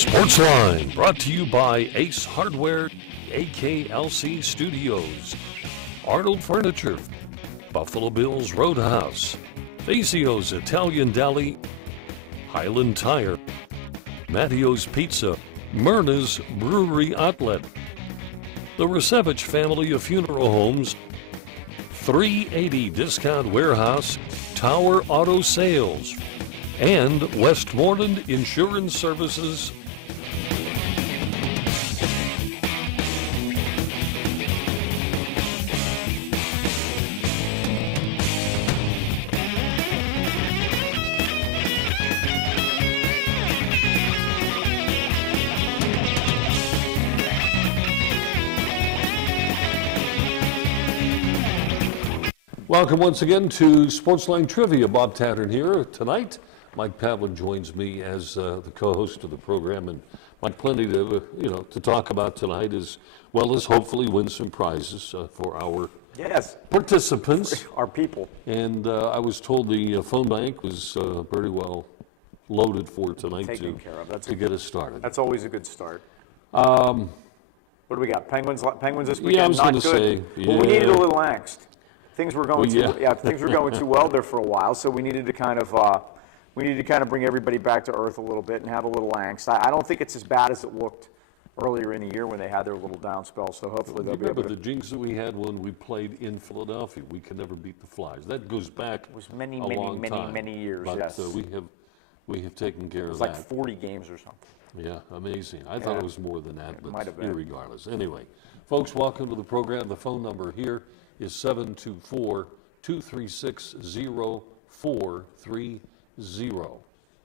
Sportsline, brought to you by Ace Hardware, AKLC Studios, Arnold Furniture, Buffalo Bills Roadhouse, Fasio's Italian Deli, Highland Tire, Matteo's Pizza, Myrna's Brewery Outlet, the Resevich family of funeral homes, 380 Discount Warehouse, Tower Auto Sales, and Westmoreland Insurance Services. Welcome once again to Sportsline Trivia. Bob Tatrn here. Tonight, Mike Pavlik joins me as the co-host of the program, and Mike, plenty to to talk about tonight, as well as hopefully win some prizes for our participants, our people. And I was told the phone bank was very well loaded for tonight to get us started. That's always a good start. What do we got? Penguins this weekend. Yeah, I was not going to good. say. Well, we needed a little angst. Things were going things were going too well there for a while, so we needed to kind of bring everybody back to earth a little bit and have a little angst. I don't think it's as bad as it looked earlier in the year when they had their little down spell. So hopefully they'll be able to. Remember the jinx that we had when we played in Philadelphia? We could never beat the Flyers. That goes back. It was many years. But, yes, we have taken care of that. It was like 40 games or something. Yeah, amazing. I thought it was more than that, but irregardless. Anyway, folks, welcome to the program. The phone number here is 724-236-0430.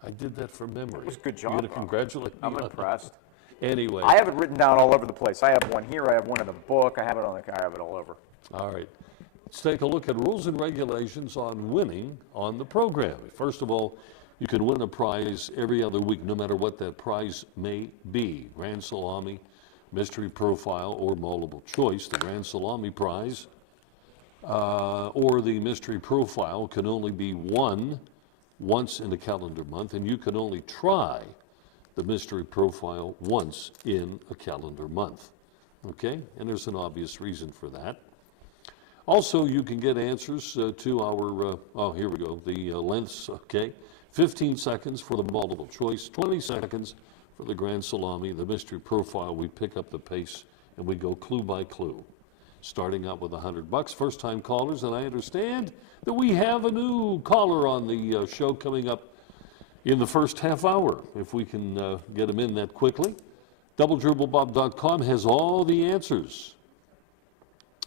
I did that from memory. It was a good job. You're going to congratulate me. I'm impressed. Anyway. I have it written down all over the place. I have one here, I have one in the book, I have it all over. All right. Let's take a look at rules and regulations on winning on the program. First of all, you can win a prize every other week, no matter what that prize may be. Grand Salami, Mystery Profile, or Multiple Choice. The Grand Salami prize or the Mystery Profile can only be won once in a calendar month, and you can only try the Mystery Profile once in a calendar month. Okay? And there's an obvious reason for that. Also, you can get answers to our, here we go, the lengths, okay? 15 seconds for the multiple choice, 20 seconds for the Grand Salami, the Mystery Profile. We pick up the pace and we go clue by clue. Starting out with $100. First-time callers, and I understand that we have a new caller on the show coming up in the first half hour, if we can get them in that quickly. DoubleDribbleBob.com has all the answers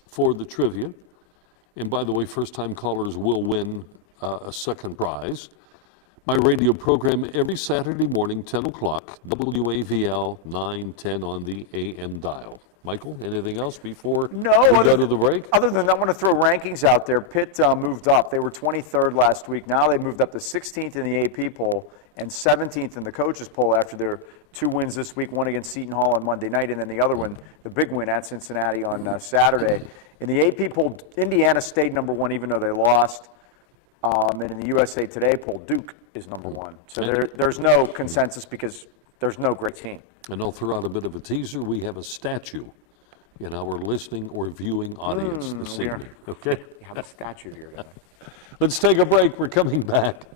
for the trivia. And by the way, first-time callers will win a second prize. My radio program every Saturday morning, 10 o'clock, WAVL 910 on the AM dial. Michael, anything else before we go to the break? Other than that, I want to throw rankings out there. Pitt moved up. They were 23rd last week. Now they moved up to 16th in the AP poll and 17th in the coaches poll after their 2 wins this week, one against Seton Hall on Monday night, and then the other one, the big win at Cincinnati on Saturday. In the AP poll, Indiana stayed number 1 even though they lost. And in the USA Today poll, Duke is number 1. So there's no consensus because there's no great team. And I'll throw out a bit of a teaser. We have a statue in our listening or viewing audience this evening. Okay? We have a statue here today. Let's take a break. We're coming back.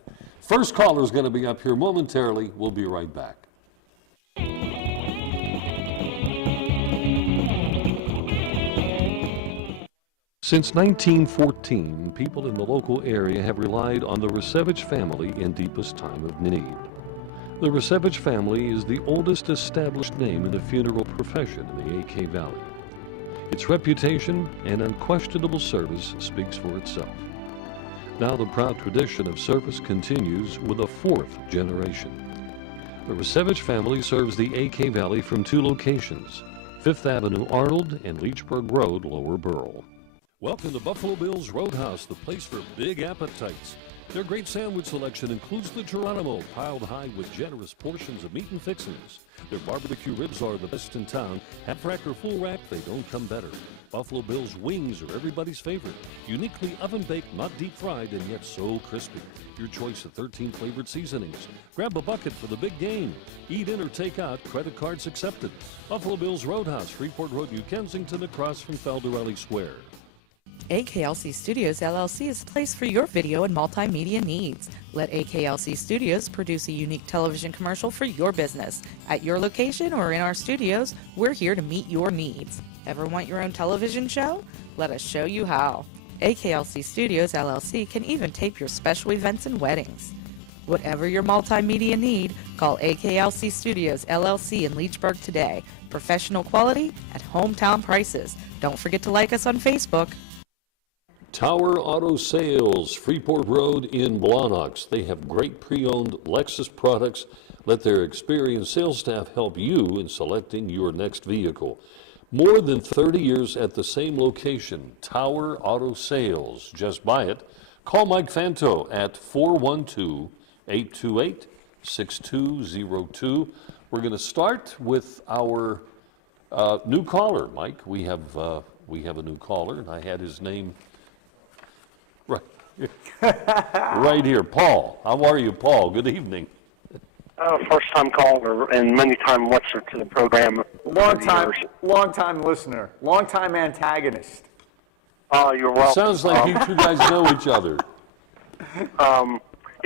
First caller is going to be up here momentarily. We'll be right back. Since 1914, people in the local area have relied on the Resevich family in deepest time of need. The Resevich family is the oldest established name in the funeral profession in the AK Valley. Its reputation and unquestionable service speaks for itself. Now the proud tradition of service continues with a 4th generation. The Resevich family serves the AK Valley from 2 locations, 5th Avenue Arnold and Leechburg Road, Lower Burrell. Welcome to Buffalo Bills Roadhouse, the place for big appetites. Their great sandwich selection includes the Geronimo, piled high with generous portions of meat and fixings. Their barbecue ribs are the best in town. Half rack or full rack, they don't come better. Buffalo Bill's wings are everybody's favorite. Uniquely oven-baked, not deep-fried, and yet so crispy. Your choice of 13 flavored seasonings. Grab a bucket for the big game. Eat in or take out, credit cards accepted. Buffalo Bill's Roadhouse, Freeport Road, New Kensington, across from Faldarelli Square. AKLC Studios LLC is the place for your video and multimedia needs. Let AKLC Studios produce a unique television commercial for your business. At your location or in our studios, we're here to meet your needs. Ever want your own television show? Let us show you how. AKLC Studios LLC can even tape your special events and weddings. Whatever your multimedia need, call AKLC Studios LLC in Leechburg today. Professional quality at hometown prices. Don't forget to like us on Facebook. Tower Auto Sales, Freeport Road in Blawnox. They have great pre-owned Lexus products. Let their experienced sales staff help you in selecting your next vehicle. More than 30 years at the same location, Tower Auto Sales. Just buy it. Call Mike Fanto at 412-828-6202. We're going to start with our new caller, Mike. We have a new caller, and I had his name right here. Paul. How are you, Paul? Good evening. First-time caller and many-time listener to the program. Long time listener, long time antagonist. You're welcome. Sounds like you two guys know each other. Yeah,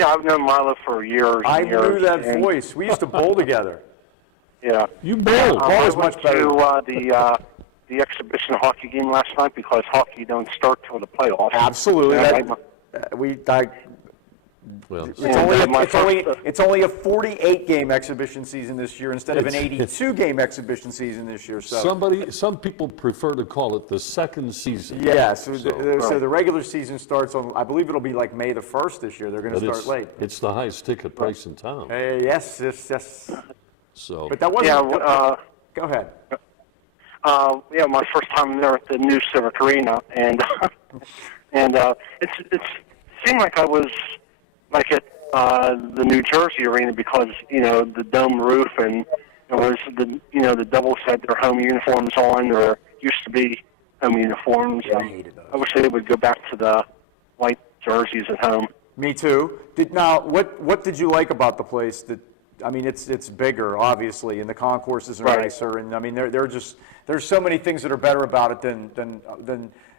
I've known Milo for years. I and years, knew that and, voice. We used to bowl together. Yeah. You bowl. Paul I is went much better. to the exhibition hockey game last night because hockey don't start till the playoffs. Absolutely. And Well, It's only a 48-game exhibition season this year instead of an 82-game exhibition season this year. So some people prefer to call it the second season. yeah, so the regular season starts on, I believe it'll be like May the 1st this year. They're going to But start late. it's the highest ticket price in town. Yes. So But that wasn't. Go ahead. Yeah, my first time there at the new Civic Arena, and it seemed like I was like at the New Jersey Arena because the dome roof and it was the Devils had their home uniforms on, or used to be home uniforms. Yeah, I hated those. I wish they would go back to the white jerseys at home. Me too. What did you like about the place? It's bigger, obviously, and the concourses are Right. nicer, and there's so many things that are better about it than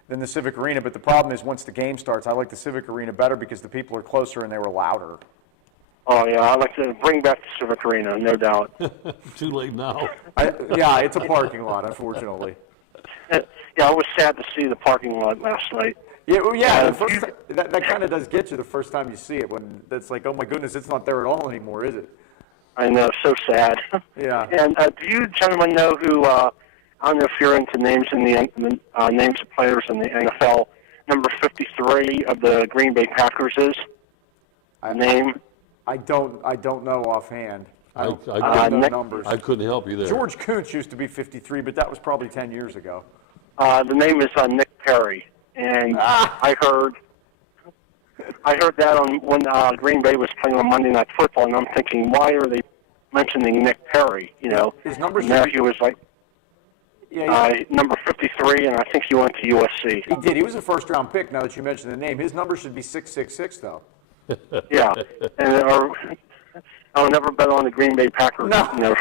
the Civic Arena. But the problem is, once the game starts, I like the Civic Arena better because the people are closer and they were louder. Oh yeah, I like to bring back the Civic Arena, no doubt. too late now. Yeah, it's a parking lot, unfortunately. Yeah, I was sad to see the parking lot last night. Yeah, well, yeah. That kind of does get you the first time you see it. When it's like, oh my goodness, it's not there at all anymore, is it? I know, so sad. Yeah. And do you gentlemen know who? I don't know if you're into names in the names of players in the NFL. Number 53 of the Green Bay Packers is name. I don't know offhand. I don't know numbers. I couldn't help you there. George Kuntz used to be 53, but that was probably 10 years ago. The name is Nick Perry, and I heard that when Green Bay was playing on Monday Night Football, and I'm thinking, why are they mentioning Nick Perry? His numbers. And there he was like number 53, and I think he went to USC. He did. He was a first-round pick. Now that you mentioned the name, his number should be 666, though. Yeah, and I'll never bet on the Green Bay Packers. No.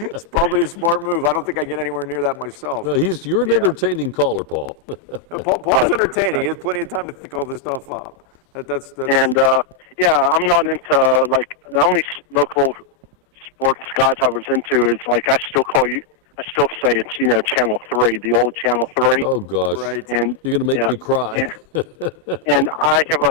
It's probably a smart move. I don't think I get anywhere near that myself. No, you're an entertaining caller, Paul. Paul's entertaining. He has plenty of time to think all this stuff up. That's. And I'm not into the only local sports guys I was into is I still say it's Channel 3, the old Channel 3. Oh gosh, Right. And you're going to make me cry. And I have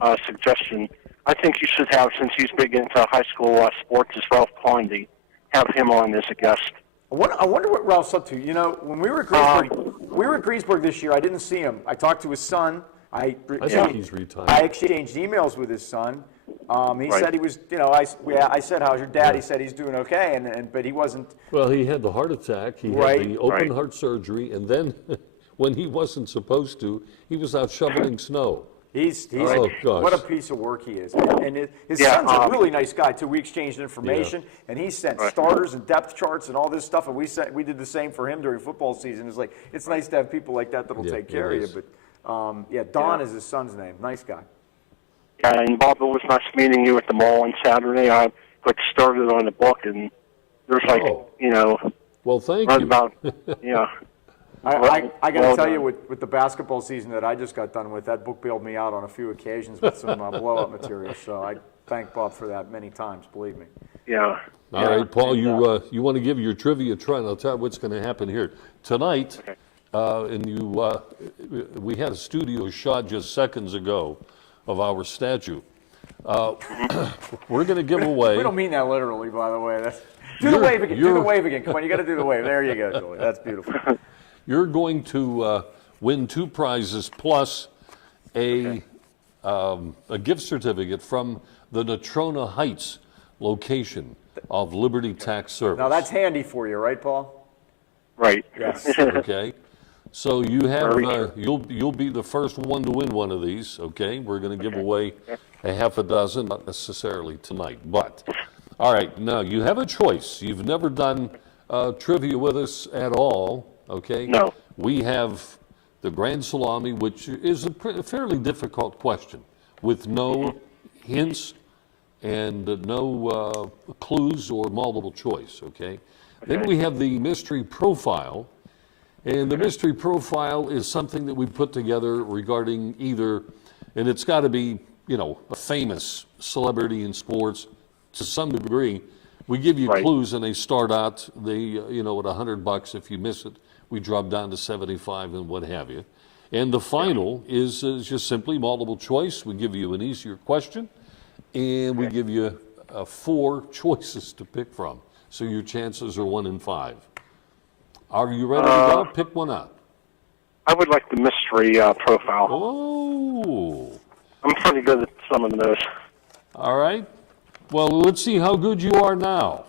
a suggestion. I think you should have, since he's big into high school sports, is Ralph Pondy. Have him on as a guest. I wonder what Ralph's up to. When we were at Greensburg this year, I didn't see him. I talked to his son. I think he's retired. I exchanged emails with his son. He said he was, I said, how's your dad? He said he's doing okay, but he wasn't. Well, he had the heart attack. He had the open heart surgery, and then when he wasn't supposed to, he was out shoveling snow. He's Oh, gosh. what a piece of work he is. And his Yeah, son's a really nice guy, too. We exchanged information, Yeah. and he sent starters and depth charts and all this stuff, and we did the same for him during football season. It's like, it's nice to have people like that that'll Yeah, take care of it you. is. But, Don is his son's name. Nice guy. Yeah, and Bob, it was nice meeting you at the mall on Saturday. I started on the book, and there's Well, thank right you. about, yeah. I got to Well tell you, done. with the basketball season that I just got done with, that book bailed me out on a few occasions with some blow-up material. So I thank Bob for that many times, believe me. Yeah. All right, Paul, you want to give your trivia a try, and I'll tell you what's going to happen here. Tonight, we had a studio shot just seconds ago of our statue. We're going to give away. We don't mean that literally, by the way. Do the wave again. Do the wave again. Come on, you got to do the wave. There you go, Julie. That's beautiful. You're going to win 2 prizes plus a gift certificate from the Natrona Heights location of Liberty Tax Service. Now that's handy for you, right, Paul? Right. Yes. Okay, so you have Very you'll be the first one to win one of these. Okay, we're going to give away a half a dozen, not necessarily tonight, but all right. Now you have a choice. You've never done trivia with us at all. Okay. No. We have the Grand Salami, which is a fairly difficult question with no hints and no clues or multiple choice. Okay. Then we have the mystery profile. And the mystery profile is something that we put together regarding either, and it's got to be, a famous celebrity in sports to some degree. We give you Right. clues and they start out, at $100. If you miss it, we drop down to 75 and what have you. And the final is just simply multiple choice. We give you an easier question and we give you 4 choices to pick from. So your chances are 1 in 5. Are you ready to go? Pick one out. I would like the mystery profile. Oh, I'm pretty good at some of those. all right. Well, let's see how good you are now.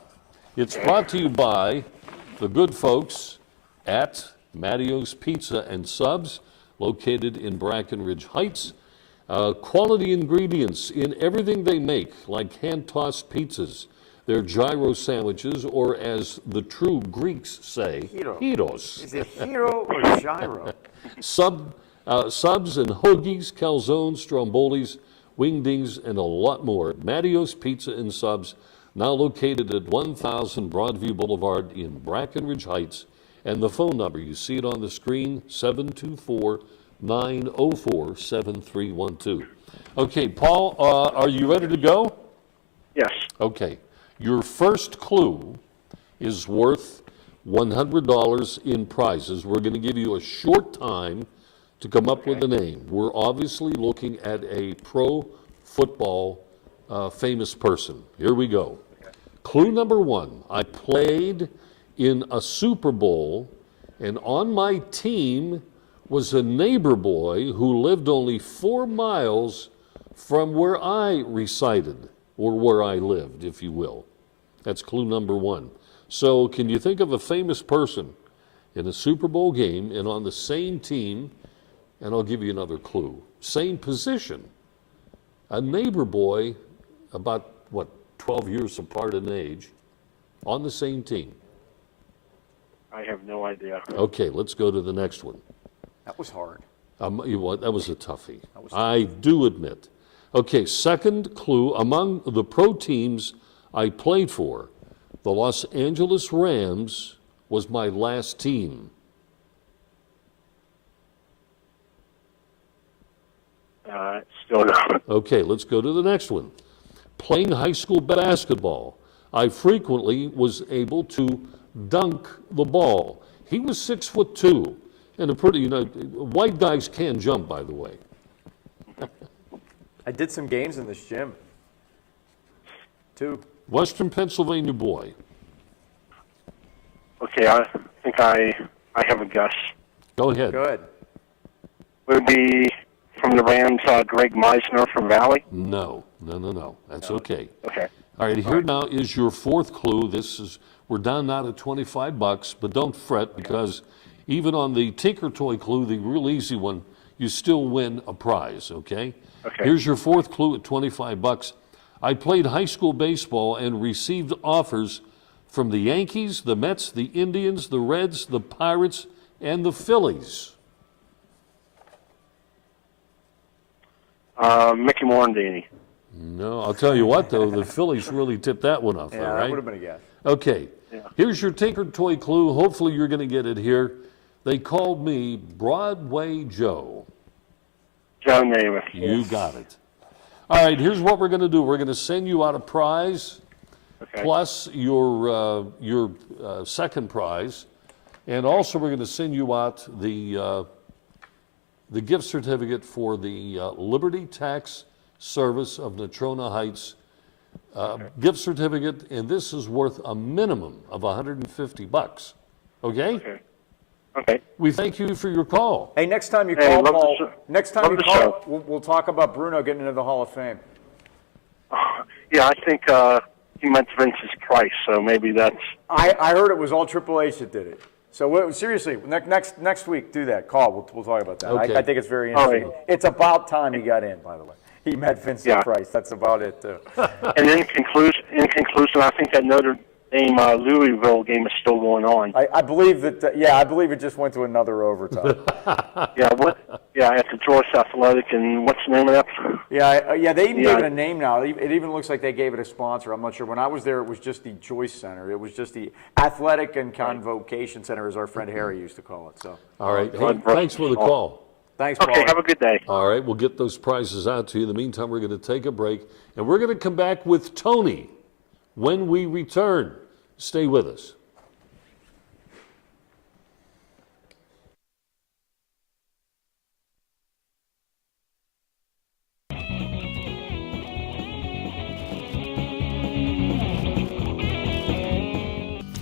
It's brought to you by the good folks at Matteo's Pizza and Subs, located in Brackenridge Heights. Quality ingredients in everything they make, like hand-tossed pizzas, their gyro sandwiches, or as the true Greeks say, gyros. Is it hero or gyro? Subs and hoagies, calzones, strombolis, wingdings, and a lot more. Matteo's Pizza and Subs, now located at 1000 Broadview Boulevard in Brackenridge Heights. And the phone number, you see it on the screen, 724-904-7312. Okay, Paul, are you ready to go? Yes. Okay. Your first clue is worth $100 in prizes. We're going to give you a short time to come up with a name. We're obviously looking at a pro football famous person. Here we go. Clue number 1. I played in a Super Bowl, and on my team was a neighbor boy who lived only 4 miles from where I resided, or where I lived, if you will. That's clue number 1. So can you think of a famous person in a Super Bowl game and on the same team, and I'll give you another clue, same position, a neighbor boy about, 12 years apart in age, on the same team? I have no idea. Okay, let's go to the next one. That was hard. That was a toughie. I do admit. Okay, second clue, among the pro teams I played for, the Los Angeles Rams was my last team. Still no. Okay, let's go to the next one. Playing high school basketball, I frequently was able to dunk the ball. He was 6'2", and a pretty, white guys can jump, by the way. I did some games in this gym, too. Western Pennsylvania boy. Okay, I think I have a guess. Go ahead. Good. Would it be from the Rams, Greg Meisner from Valley? No. That's okay. Okay. All right, here now is your fourth clue. We're down now to $25, but don't fret, because even on the Tinker Toy clue, the real easy one, you still win a prize, okay? Okay. Here's your fourth clue at 25 bucks. I played high school baseball and received offers from the Yankees, the Mets, the Indians, the Reds, the Pirates, and the Phillies. Mickey Morandini. No, I'll tell you what, though, the Phillies really tipped that one off, Yeah, all that right? would have been a guess. Okay, Yeah. here's your Tinkered Toy clue. Hopefully you're going to get it here. They called me Broadway Joe. Joe Namath. You got it. All right, here's what we're going to do. We're going to send you out a prize Okay. plus your second prize, and also we're going to send you out the gift certificate for the Liberty Tax Service of Natrona Heights gift certificate, and this is worth a minimum of 150 bucks. Okay? Okay. Okay. We thank you for your call. Hey, next time you Hey, call, love the Paul, show. next time Love you the call, show. we'll talk about Bruno getting into the Hall of Fame. Yeah, I think he meant Vince's Price, so maybe that's. I heard it was all Triple H that did it. So seriously, next week, do that. Call. We'll talk about that. Okay. I think it's very All interesting. right. It's about time he got in, by the way. He met Vincent Yeah. Price. That's about it, too. And in conclusion, I think that Notre Dame Louisville game is still going on. I believe that. I believe it just went to another overtime. Yeah, at the George Athletic, and what's the name of that? They even Yeah. gave it a name now. It even looks like they gave it a sponsor. I'm not sure. When I was there, it was just the Joyce Center. It was just the Athletic and Convocation Center, as our friend Harry used to call it. So, All right, hey, Blood thanks for the versus call. thanks, Paul. Okay, have a good day. All right, we'll get those prizes out to you. In the meantime, we're going to take a break, and we're going to come back with Tony when we return. Stay with us.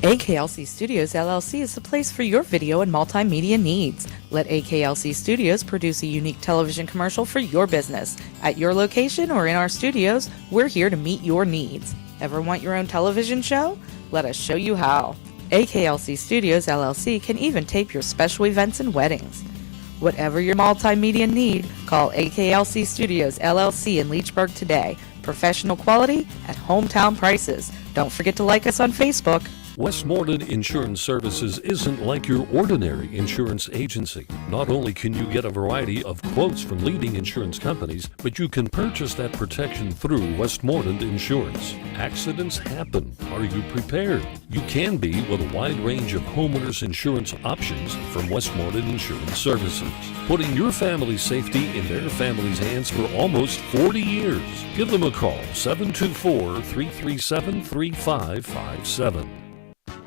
AKLC Studios LLC is the place for your video and multimedia needs. Let AKLC Studios produce a unique television commercial for your business. At your location or in our studios, we're here to meet your needs. Ever want your own television show? Let us show you how. AKLC Studios LLC can even tape your special events and weddings. Whatever your multimedia need, call AKLC Studios LLC in Leechburg today. Professional quality at hometown prices. Don't forget to like us on Facebook. Westmoreland Insurance Services isn't like your ordinary insurance agency. Not only can you get a variety of quotes from leading insurance companies, but you can purchase that protection through Westmoreland Insurance. Accidents happen. Are you prepared? You can be with a wide range of homeowners insurance options from Westmoreland Insurance Services. Putting your family's safety in their family's hands for almost 40 years. Give them a call, 724-337-3557.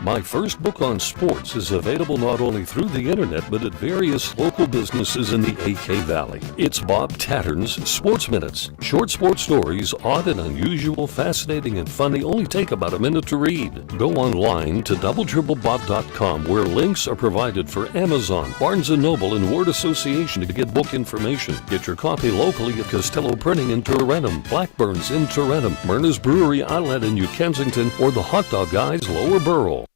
My first book on sports is available not only through the internet, but at various local businesses in the AK Valley. It's Bob Tatrn's Sports Minutes. Short sports stories, odd and unusual, fascinating and funny, only take about a minute to read. Go online to doubletripplebob.com, where links are provided for Amazon, Barnes & Noble, and Word Association to get book information. Get your copy locally at Costello Printing in Tarentum, Blackburn's in Tarentum, Myrna's Brewery Outlet in New Kensington, or the Hot Dog Guys Lower Borough.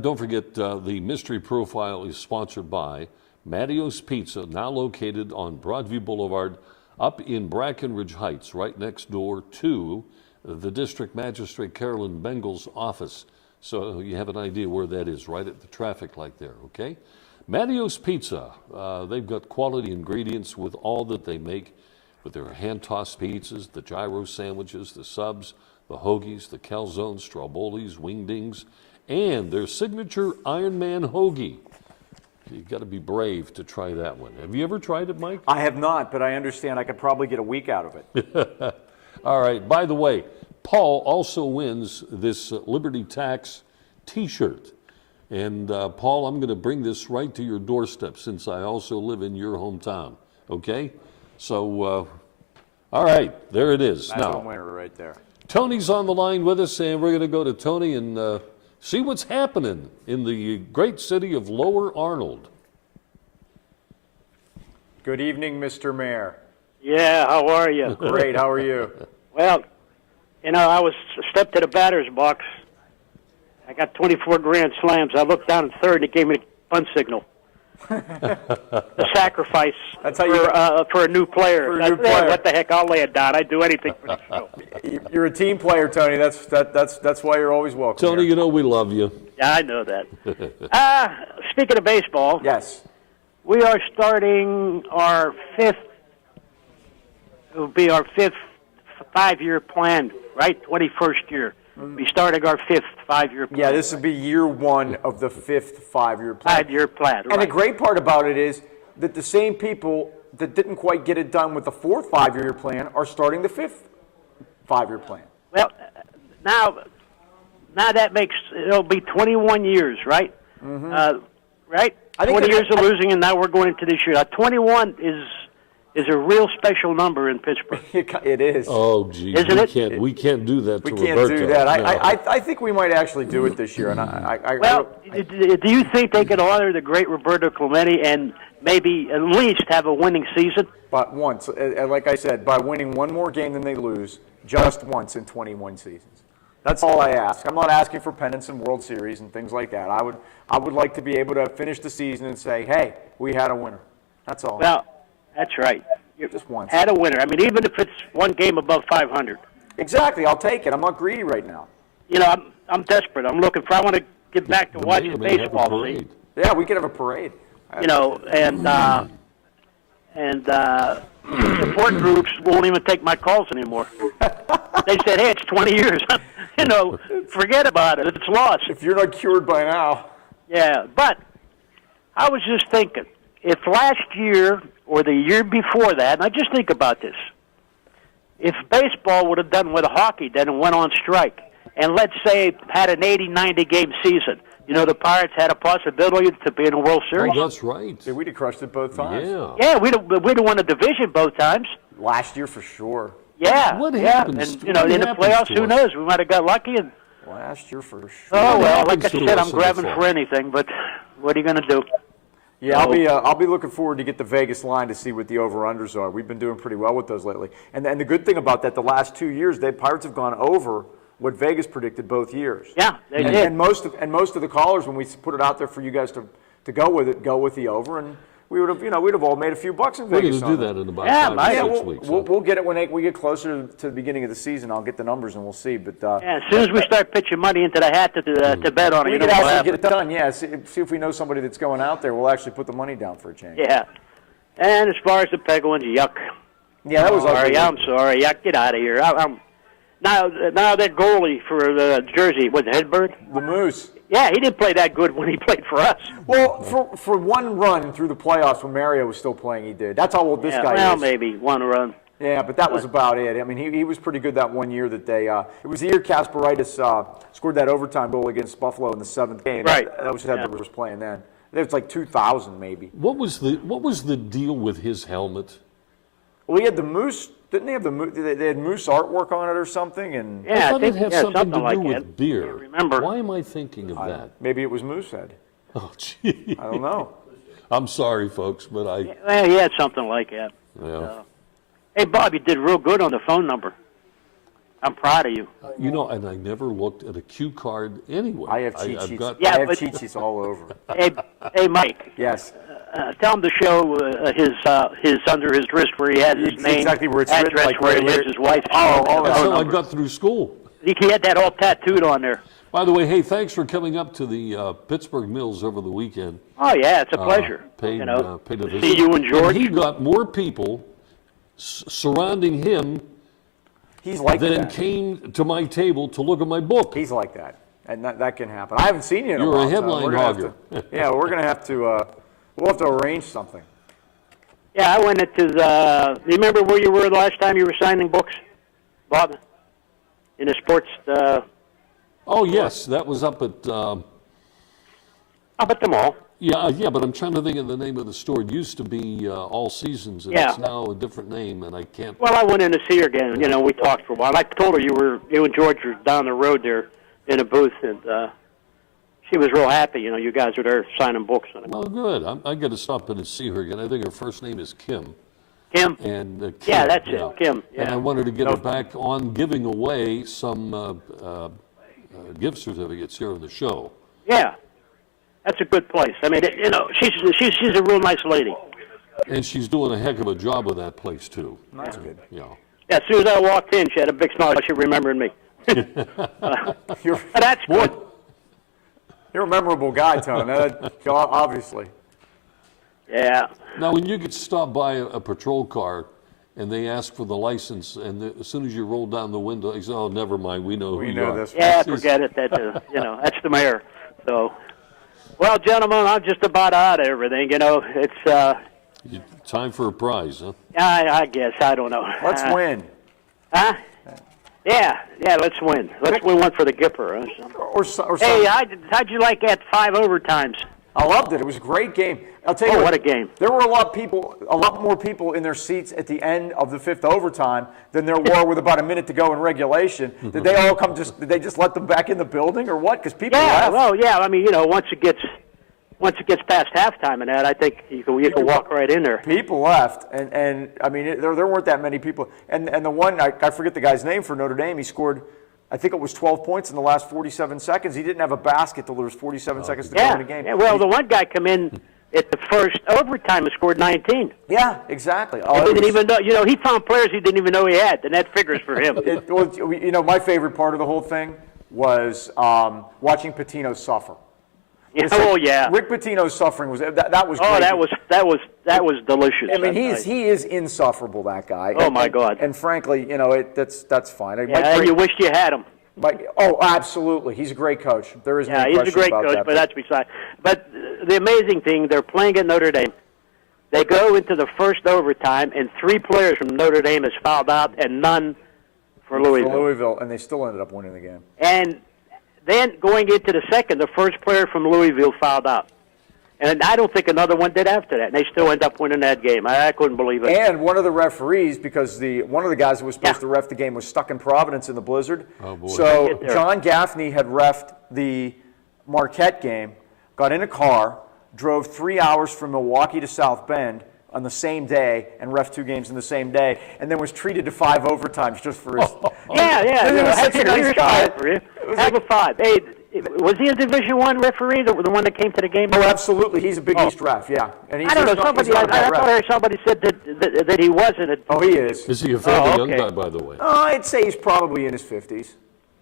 Don't forget, the Mystery Profile is sponsored by Mattio's Pizza, now located on Broadview Boulevard up in Brackenridge Heights, right next door to the District Magistrate Carolyn Bengal's office. So you have an idea where that is, right at the traffic light there, okay? Mattio's Pizza, they've got quality ingredients with all that they make, with their hand-tossed pizzas, the gyro sandwiches, the subs, the hoagies, the calzones, strombolis, wingdings, and their signature Iron Man hoagie. You've got to be brave to try that one. Have you ever tried it, Mike? I have not, but I understand I could probably get a week out of it. All right. By the way, Paul also wins this Liberty Tax T-shirt. And Paul, I'm going to bring this right to your doorstep since I also live in your hometown. Okay? So, all right. There it is. That's now, a winner right there. Tony's on the line with us, and we're going to go to Tony and see what's happening in the great city of Lower Arnold. Good evening, Mr. Mayor. Yeah, how are you? Great, how are you? Well, I stepped to the batter's box. I got 24 grand slams. I looked down at third, and it gave me a bunt signal. the sacrifice That's how you- for a new player. For a new player. What the heck? I'll lay it down. I'd do anything for the show. You're a team player, Tony. That's why you're always welcome. Tony, here. you know we love you. Yeah, I know that. Speaking of baseball, Yes. we are starting our fifth. It will be our fifth 5-year plan, right? 21st year. We're starting our fifth 5-year plan. Yeah, this will be year 1 of the 5th 5-year plan. 5-year plan. And the Right. great part about it is that the same people that didn't quite get it done with the 4th 5-year plan are starting the 5th 5-year plan. Well, now that makes it'll be 21 years, right? Right? I think 20 that- years of losing, and now we're going into this year. 21 is a real special number in Pittsburgh. It is. Oh, gee, Isn't it? we can't do that We to can't Roberto. do that. No. I think we might actually do it this year. And Well, do you think they could honor the great Roberto Clemente and maybe at least have a winning season? but once, like I said, by winning one more game than they lose, just once in 21 seasons. That's all I ask. I'm not asking for pennants and World Series and things like that. I would like to be able to finish the season and say, hey, we had a winner. That's all. Well, that's right. You Just once. had a winner. I mean, even if it's one game above 500. Exactly. I'll take it. I'm not greedy right now. You know, I'm desperate. I'm looking for. I want to get back to The watching mayor may have a baseball. See? parade. Yeah, we could have a parade. You know, and support groups won't even take my calls anymore. They said, "Hey, it's 20 years. You know, forget about it. It's lost." If you're not cured by now. Yeah, but I was just thinking, if last year or the year before that, and I just think about this, if baseball would have done what hockey did and went on strike, and let's say had an 80, 90 game season, you know, the Pirates had a possibility to be in a World Series. Oh, that's right. Yeah, we'd have crushed it both times. Yeah. Yeah, we'd have won a division both times. Last year for sure. Yeah, What yeah, happens- and you know, what in the happens playoffs, to who us? knows? We might have got lucky. And Last year for sure. oh well, like happens I to said, us I'm in the grabbing fall? for anything. But what are you going to do? Yeah, I'll be looking forward to get the Vegas line to see what the over-unders are. We've been doing pretty well with those lately. And the good thing about that, the last 2 years, the Pirates have gone over what Vegas predicted both years. Yeah, they and, did. And most of the callers, when we put it out there for you guys to go with it, go with the over, and we would have, we'd have all made a few bucks in We're Vegas. going to do on that in about Yeah, 5 yeah, or 6 Yeah, weeks. we'll get it when we get closer to the beginning of the season. I'll get the numbers and we'll see. But Yeah, as soon as we start pitching money into the hat to bet on it, we you know can what actually happens. get it done. Yeah, see if we know somebody that's going out there. We'll actually put the money down for a change. Yeah. And as far as the Penguins, yuck. Yeah, that was Sorry, ugly. I'm sorry. Yuck, get out of here. I'm now that goalie for the Jersey was Hedberg. The Moose. Yeah, he didn't play that good when he played for us. Well, for one run through the playoffs when Mario was still playing, he did. That's how old this Yeah, guy well, is. maybe one run. Yeah, but that was about it. I mean, he was pretty good that one year that they. It was the year Kasparaitis scored that overtime goal against Buffalo in the 7th game. Right. That was Hedberg was playing then. It was like 2000 maybe. What was the deal with his helmet? Well, he had the Moose. Didn't they have the Moose? They had Moose artwork on it or something, and Yeah, I thought think, it had yeah, something to do like with that. beer. Can't remember. Why am I thinking of that? maybe it was Moosehead. Oh, gee. I don't know. I'm sorry, folks, but Well, he had something like that. yeah. Hey, Bob, you did real good on the phone number. I'm proud of you. You know, and I never looked at a cue card anyway. I have cheat I've sheets. got- Yeah, I have but- cheat sheets all over. Hey, Mike. Yes. Tell him to show his under his wrist where he has his It's name, exactly where it's written, address like where right he lives, here. his wife. Oh, That's phone how I number. got through school. He had that all tattooed on there. By the way, hey, thanks for coming up to the Pittsburgh Mills over the weekend. Oh yeah, it's a pleasure. Paid, you know, paid a to visit. see you and George. he got more people surrounding him He's like than that. came to my table to look at my book. He's like that, and that can happen. I haven't seen you in a You're a long time. headline We're gonna have hogger. to- Yeah, we're gonna have to. We'll have to arrange something. Yeah, I went into the. You remember where you were the last time you were signing books, Bob? In the sports. Oh, yes, that was up at, Up at the mall. yeah, but I'm trying to think of the name of the store. It used to be All Seasons, and Yeah. it's now a different name, and I can't. Well, I went in to see her again. You know, we talked for a while. I told her you and George were down the road there in a booth, and she was real happy. You know, you guys were there signing books. Well, good. I got to stop in and see her again. I think her first name is Kim. Kim? And Kim, Yeah, that's it, Kim, And yeah. I wanted to get her back on giving away some gift certificates here on the show. Yeah. That's a good place. I mean, she's a real nice lady. And she's doing a heck of a job with that place, too. That's good. Yeah. Yeah, as soon as I walked in, she had a big smile. She remembered me. That's good. You're a memorable guy, Tony, obviously. Yeah. Now, when you get stopped by a patrol car and they ask for the license, and as soon as you roll down the window, they say, "Oh, never mind, we know who you are." This. Yeah, forget it. That's that's the mayor. So, well, gentlemen, I'm just about out of everything. It's Time for a prize, huh? I guess I don't know. Let's win. Huh? Yeah, let's win. Let's win one for the Gipper. Or Hey, how'd you like that 5 overtimes? I loved it. It was a great game. I'll tell you what a game. There were a lot more people in their seats at the end of the 5th overtime than there were with about a minute to go in regulation. Did they all come did they just let them back in the building or what? Because people left. Well, yeah, I mean, once it gets past halftime and that, I think you can walk right in there. People left, and I mean, there weren't that many people. And the one, I forget the guy's name for Notre Dame, he scored, I think it was 12 points in the last 47 seconds. He didn't have a basket till there was 47 seconds to go in the game. Yeah, well, the one guy come in at the first overtime and scored 19. Yeah, exactly. He didn't even know, he found players he didn't even know he had, and that figures for him. My favorite part of the whole thing was watching Pitino suffer. Yeah, Rick Pitino's suffering was that was. Oh, great. that was delicious. I mean, he is insufferable, that guy. Oh my God! And frankly, that's fine. You wished you had him. Absolutely, he's a great coach. There is no question about that. He's a great coach, but that's beside. But the amazing thing, they're playing at Notre Dame. They go into the first overtime, and 3 players from Notre Dame has fouled out, and none for Louisville. And they still ended up winning the game. And then going into the second, the first player from Louisville fouled out. And I don't think another one did after that. And they still end up winning that game. I couldn't believe it. And one of the referees, because one of the guys who was supposed to ref the game was stuck in Providence in the blizzard. Oh, boy. So John Gaffney had refed the Marquette game, got in a car, drove 3 hours from Milwaukee to South Bend on the same day and ref 2 games in the same day, and then was treated to 5 overtimes just for his... That's a nice guy. Have a 5. Hey, was he a Division I referee, the one that came to the game? Oh, absolutely. He's a Big East ref, yeah. And I don't know. I thought I heard somebody said that he wasn't. He is. Is he a fairly young guy, by the way? I'd say he's probably in his 50s.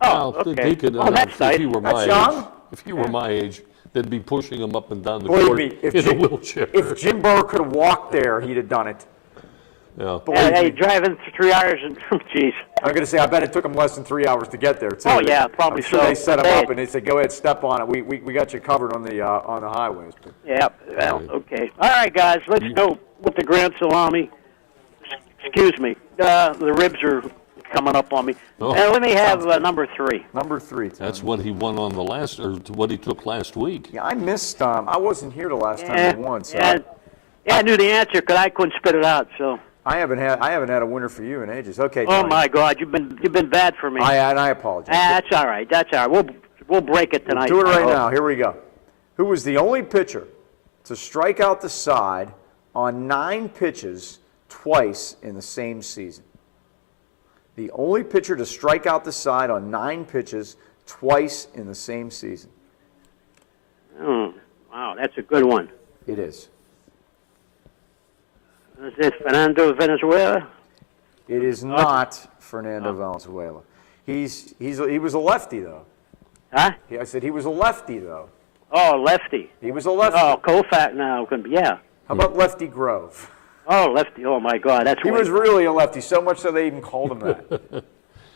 Okay. That's nice. If he were my age, if he were my age, they'd be pushing him up and down the court in a wheelchair. If Jim Burr could have walked there, he'd have done it. Yeah. Hey, driving 3 hours and geez. I'm going to say, I bet it took him less than 3 hours to get there, too. Oh, yeah, probably I'm sure so. they set him up and they said, go ahead, step on it. We got you covered on the highways. Yeah, well, okay. All right, guys, let's go with the grand salami. Excuse me. The ribs are coming up on me. Let me have number 3. Number 3. Tim. That's what he won on what he took last week. Yeah, I missed. I wasn't here the last time he won. So I knew the answer because I couldn't spit it out. So I haven't had a winner for you in ages. Okay. Oh my God, you've been bad for me. I apologize. That's all right. That's all right. We'll break it tonight. We'll do it right now. Here we go. Who was the only pitcher to strike out the side on 9 pitches twice in the same season? The only pitcher to strike out the side on 9 pitches twice in the same season. Wow, that's a good one. It is. Is it Fernando Venezuela? It is not Fernando Valenzuela. He was a lefty though. Huh? I said he was a lefty though. Oh, lefty. He was a lefty. Oh, Koufax now. Yeah. How about Lefty Grove? Oh, lefty. Oh my God, that's. He was really a lefty, so much so they even called him that.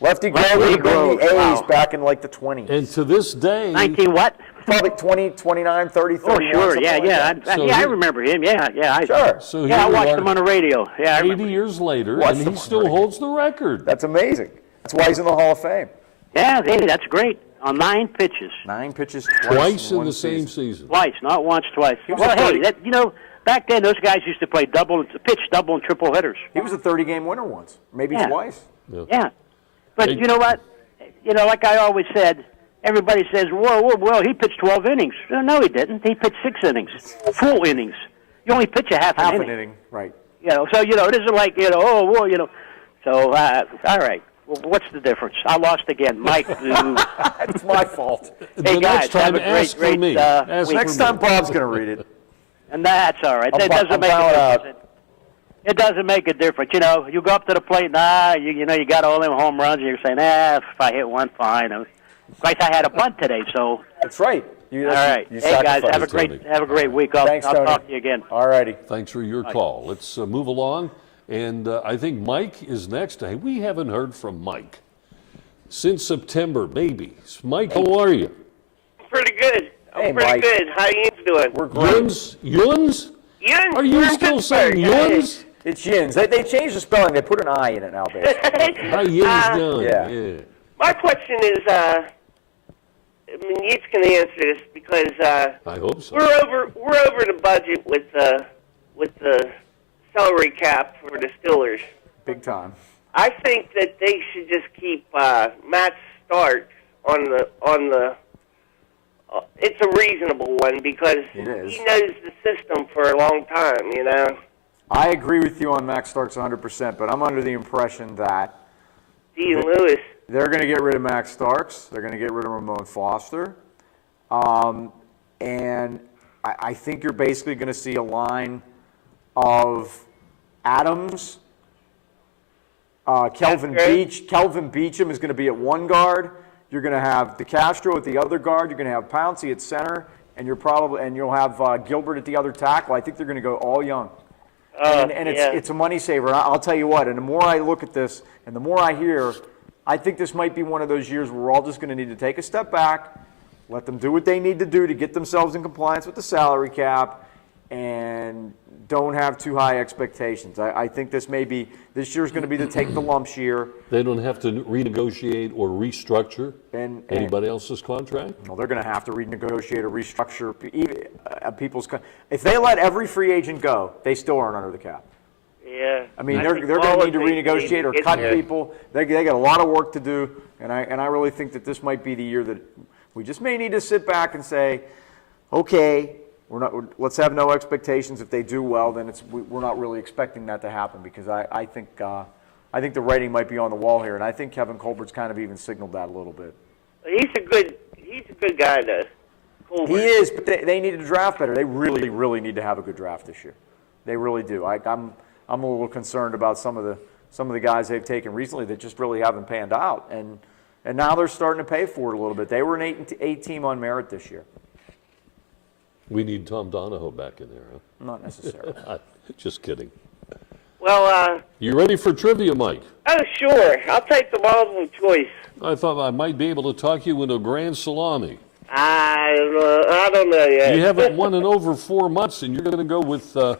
Lefty Grove Lefty would have been Grove, the A's wow. back in like the 20s. And to this day, 19 what? Probably 20, 29, 30, 31. Oh, sure. Yeah, like yeah. So I remember him. Yeah. Sure. So Yeah, I here we watched are him on the radio. Yeah, I 80 remember. years later, Watched and him he on still the radio. holds the record. That's amazing. That's why he's in the Hall of Fame. Yeah, hey, that's great. On 9 pitches. 9 pitches Twice in one the same season. season. Twice, not once, twice. was Well, a hey, 30 back then those guys used to play pitch double and triple hitters. He was a 30-game winner once, maybe Yeah. twice. Yeah. But Hey. you know what? Like I always said, everybody says, well, he pitched 12 innings. No, he didn't. He pitched 6 innings, full innings. You only pitch a half Half an an inning. inning, right. So, it isn't like, So, all right. What's the difference? I lost again. Mike, It's my fault. hey, The guys, next time, have a great, ask for great me. week. Ask for Next me. time, Bob's going to read it. And that's all right. I'm It doesn't make bowing a out. difference. It doesn't make a difference. You know, you go up to the plate, you know, you got all them home runs, and you're saying, if I hit one, fine. Of course, I had a bunt today, so. That's right. All right. You Hey, guys, sacrificed. have a great week. I'll Thanks, Tony. talk to you again. All righty. Thanks for your call. Let's move along. And I think Mike is next. Hey, we haven't heard from Mike since September, maybe. Mike, how are you? Pretty good. Hey, I'm pretty Mike. good. How you doing? We're great. Yuns? Yuns, Are you we're in still saying Pittsburgh. Yuns? It's Yins. They changed the spelling. They put an I in it now, basically. How Yuns doing? yeah. My question is, I mean, you can answer this because I hope so. we're over the budget with the salary cap for the Steelers. Big time. I think that they should just keep Matt Stark on the. It's a reasonable one because It is. he knows the system for a long time. You know, I agree with you on Max Starks 100%, but I'm under the impression that Dean Lewis. they're going to get rid of Max Starks. They're going to get rid of Ramon Foster. And I think you're basically going to see a line of Adams, Kelvin That's great. Beach. Kelvin Beacham is going to be at one guard. You're going to have DeCastro at the other guard. You're going to have Pouncey at center, and you'll have Gilbert at the other tackle. I think they're going to go all young. And Yeah. it's a money saver. I'll tell you what, and the more I look at this and the more I hear, I think this might be one of those years where we're all just going to need to take a step back, let them do what they need to do to get themselves in compliance with the salary cap, and don't have too high expectations. I think this year's going to be the take the lumps year. They don't have to renegotiate or restructure And anybody else's contract? well, they're going to have to renegotiate or restructure people's. If they let every free agent go, they still aren't under the cap. Yeah. I mean, they're think going to all need to of these renegotiate need or to get cut there. people. They got a lot of work to do, and I really think that this might be the year that we just may need to sit back and say, okay, let's have no expectations. If they do well, then we're not really expecting that to happen because I think the writing might be on the wall here, and I think Kevin Colbert's kind of even signaled that a little bit. He's a good guy, though. Colbert. He is, but they need to draft better. They really, really need to have a good draft this year. They really do. I'm a little concerned about some of the guys they've taken recently that just really haven't panned out, and now they're starting to pay for it a little bit. They were an 8 team on merit this year. We need Tom Donahoe back in there, Not necessarily. huh? Just kidding. Well, You ready for trivia, Mike? oh, sure. I'll take the multiple choice. I thought I might be able to talk you into a grand salami. I don't know yet. You haven't won in over 4 months, and you're going to go with a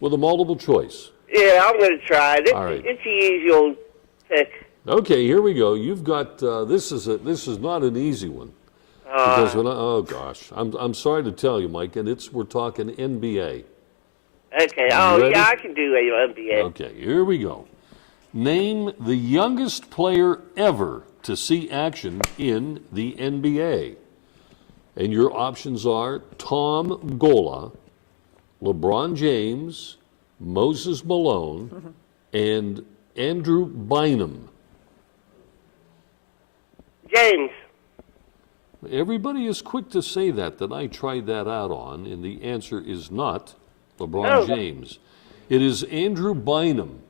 multiple choice. Yeah, I'm going to try it. All right. It's the usual pick. Okay, here we go. You've got this is not an easy one because oh gosh, I'm sorry to tell you, Mike, and we're talking NBA. Okay. You ready? Yeah, I can do NBA. Okay, here we go. Name the youngest player ever to see action in the NBA. And your options are Tom Gola, LeBron James, Moses Malone, and Andrew Bynum. James. Everybody is quick to say that I tried that out on, and the answer is not LeBron Oh. James. It is Andrew Bynum,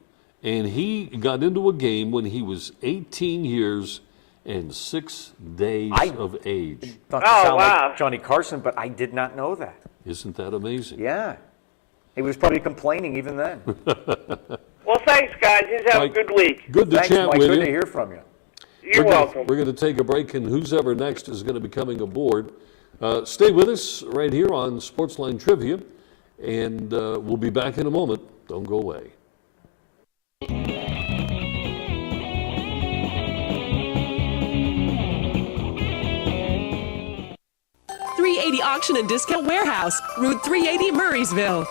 and he got into a game when he was 18 years and 6 days of age. Not to Oh, sound wow. like Johnny Carson, but I did not know that. Isn't that amazing? Yeah. He was probably complaining even then. Well, thanks, guys. Just have Mike, a good week. Good to Thanks, chat Mike. with Good you. to hear from you. You're welcome. We're going to take a break, and who's ever next is going to be coming aboard. Stay with us right here on Sportsline Trivia, and we'll be back in a moment. Don't go away. 380 Auction and Discount Warehouse, Route 380, Murraysville.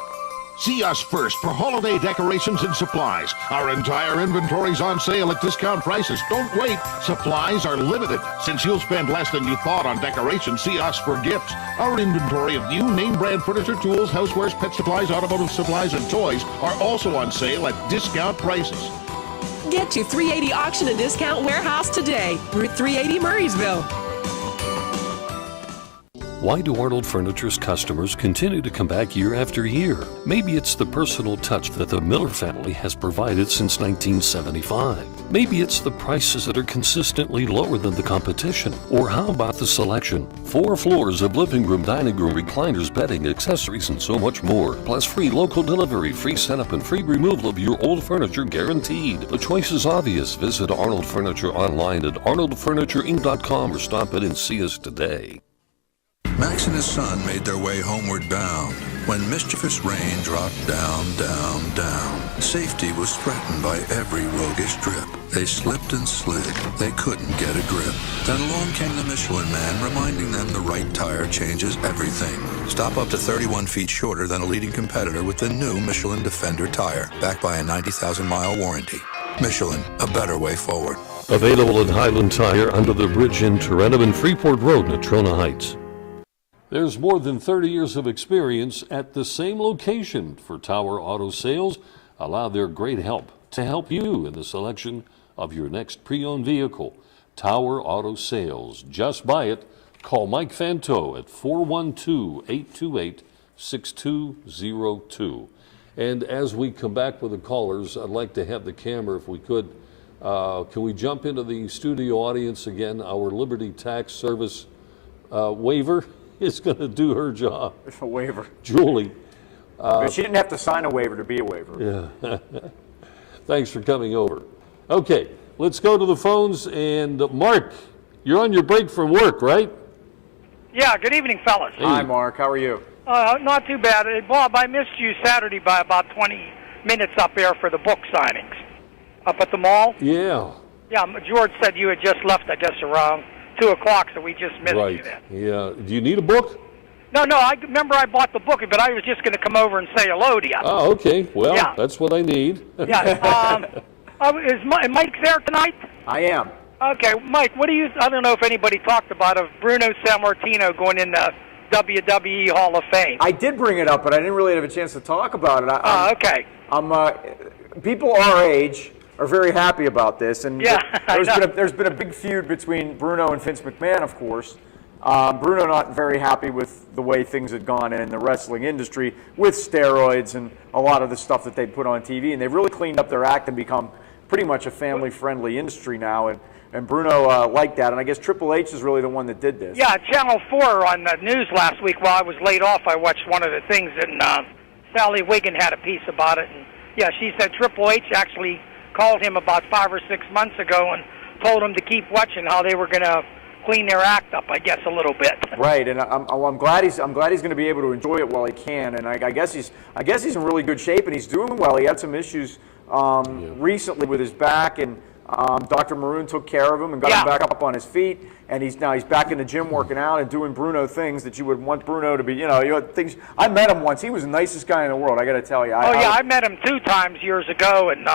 See us first for holiday decorations and supplies. Our entire inventory's on sale at discount prices. Don't wait. Supplies are limited. Since you'll spend less than you thought on decorations, see us for gifts. Our inventory of new name brand furniture, tools, housewares, pet supplies, automotive supplies, and toys are also on sale at discount prices. Get to 380 Auction and Discount Warehouse today. Route 380 Murraysville. Why do Arnold Furniture's customers continue to come back year after year? Maybe it's the personal touch that the Miller family has provided since 1975. Maybe it's the prices that are consistently lower than the competition. Or how about the selection? 4 floors of living room, dining room, recliners, bedding, accessories, and so much more. Plus free local delivery, free setup, and free removal of your old furniture guaranteed. The choice is obvious. Visit Arnold Furniture online at arnoldfurnitureinc.com or stop in and see us today. Max and his son made their way homeward bound when mischievous rain dropped down, down, down. Safety was threatened by every roguish drip. They slipped and slid. They couldn't get a grip. Then along came the Michelin Man, reminding them the right tire changes everything. Stop up to 31 feet shorter than a leading competitor with the new Michelin Defender tire, backed by a 90,000-mile warranty. Michelin, a better way forward. Available at Highland Tire under the bridge in Tatrn and Freeport Road, Natrona Heights. There's more than 30 years of experience at the same location for Tower Auto Sales. Allow their great help to help you in the selection of your next pre-owned vehicle. Tower Auto Sales. Just buy it. Call Mike Fanto at 412-828-6202. And as we come back with the callers, I'd like to have the camera, if we could. Can we jump into the studio audience again? Our Liberty Tax Service waiver is going to do her job. It's a waiver. Julie. But she didn't have to sign a waiver to be a waiver. Yeah. Thanks for coming over. Okay, let's go to the phones. And Mark, you're on your break from work, right? Yeah, good evening, fellas. Hey. Hi, Mark. How are you? Not too bad. Bob, I missed you Saturday by about 20 minutes up there for the book signings. Up at the mall? Yeah. Yeah, George said you had just left, I guess, around 2 o'clock, so we just missed you then. Yeah. Do you need a book? No, I remember I bought the book, but I was just going to come over and say hello to you. Oh, okay. Well, Yeah. that's what I need. Yeah. Is Mike there tonight? I am. Okay, Mike, what do you, I don't know if anybody talked about of Bruno Sammartino going in the WWE Hall of Fame. I did bring it up, but I didn't really have a chance to talk about it. Okay. People our age are very happy about this, and Yeah, there's been a big feud between Bruno and Vince McMahon, of course. Bruno not very happy with the way things had gone in the wrestling industry with steroids and a lot of the stuff that they put on TV, and they've really cleaned up their act and become pretty much a family-friendly industry now, and Bruno liked that, and I guess Triple H is really the one that did this. Yeah, Channel 4 on the news last week while I was laid off, I watched one of the things, and Sally Wiggin had a piece about it, and yeah, she said Triple H actually called him about 5 or 6 months ago and told him to keep watching how they were going to clean their act up, I guess, a little bit. Right, and I'm glad he's going to be able to enjoy it while he can, and I guess he's in really good shape, and he's doing well. He had some issues recently with his back, and Dr. Maroon took care of him and got him back up on his feet, and he's back in the gym working out and doing Bruno things that you would want Bruno to be. You had things. I met him once. He was the nicest guy in the world. I got to tell you. I met him 2 times years ago, and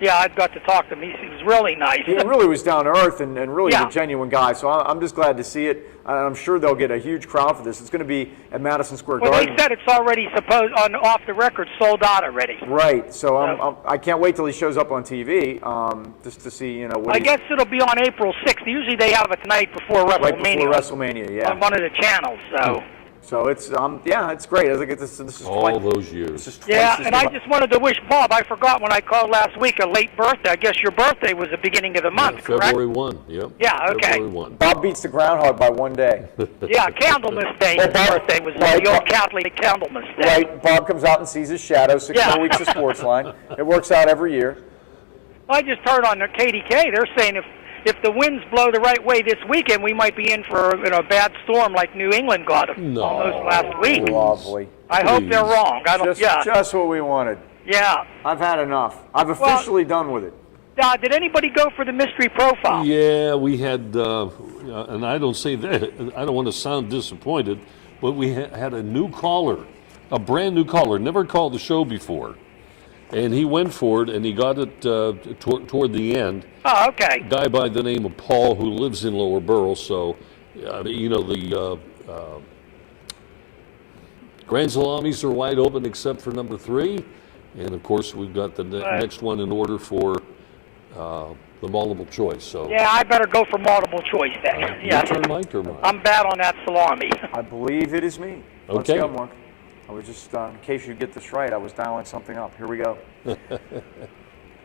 yeah, I got to talk to him. He was really nice. He really was down to earth and really a genuine guy. So I'm just glad to see it. I'm sure they'll get a huge crowd for this. It's going to be at Madison Square Garden. Well, they said it's already off the record, sold out already. Right. So I can't wait till he shows up on TV just to see, what I guess it'll be on April 6th. Usually they have it the night before WrestleMania. Right before WrestleMania, yeah. On one of the channels, so. So it's it's great. I think this is all those years. And I just wanted to wish Bob. I forgot when I called last week a late birthday. I guess your birthday was the beginning of the month, correct? February 1. Yep. Yeah. Okay. February 1. Bob beats the groundhog by 1 day. Yeah, Candlemas Day. His birthday was the old Catholic Candlemas Day. Right. Bob comes out and sees his shadow 6 more weeks of Sportsline. It works out every year. I just heard on the KDK they're saying if the winds blow the right way this weekend, we might be in for a bad storm like New England got almost last week. Lovely. I hope they're wrong. Just what we wanted. Yeah. I've had enough. I've officially done with it. Did anybody go for the mystery profile? Yeah, we had, and I don't say that, I don't want to sound disappointed, but we had a new caller, a brand new caller, never called the show before. And he went for it, and he got it toward the end. Oh, okay. A guy by the name of Paul who lives in Lower Borough, so, the Grand Salamis are wide open except for number 3. And, of course, we've got the next one in order for the multiple choice. So Yeah, I better go for multiple choice then. your Yeah. turn, Mike, or mine? I'm bad on that salami. I believe it is me. Let's Okay. go, Mark. I was just, in case you get this right, I was dialing something up. Here we go.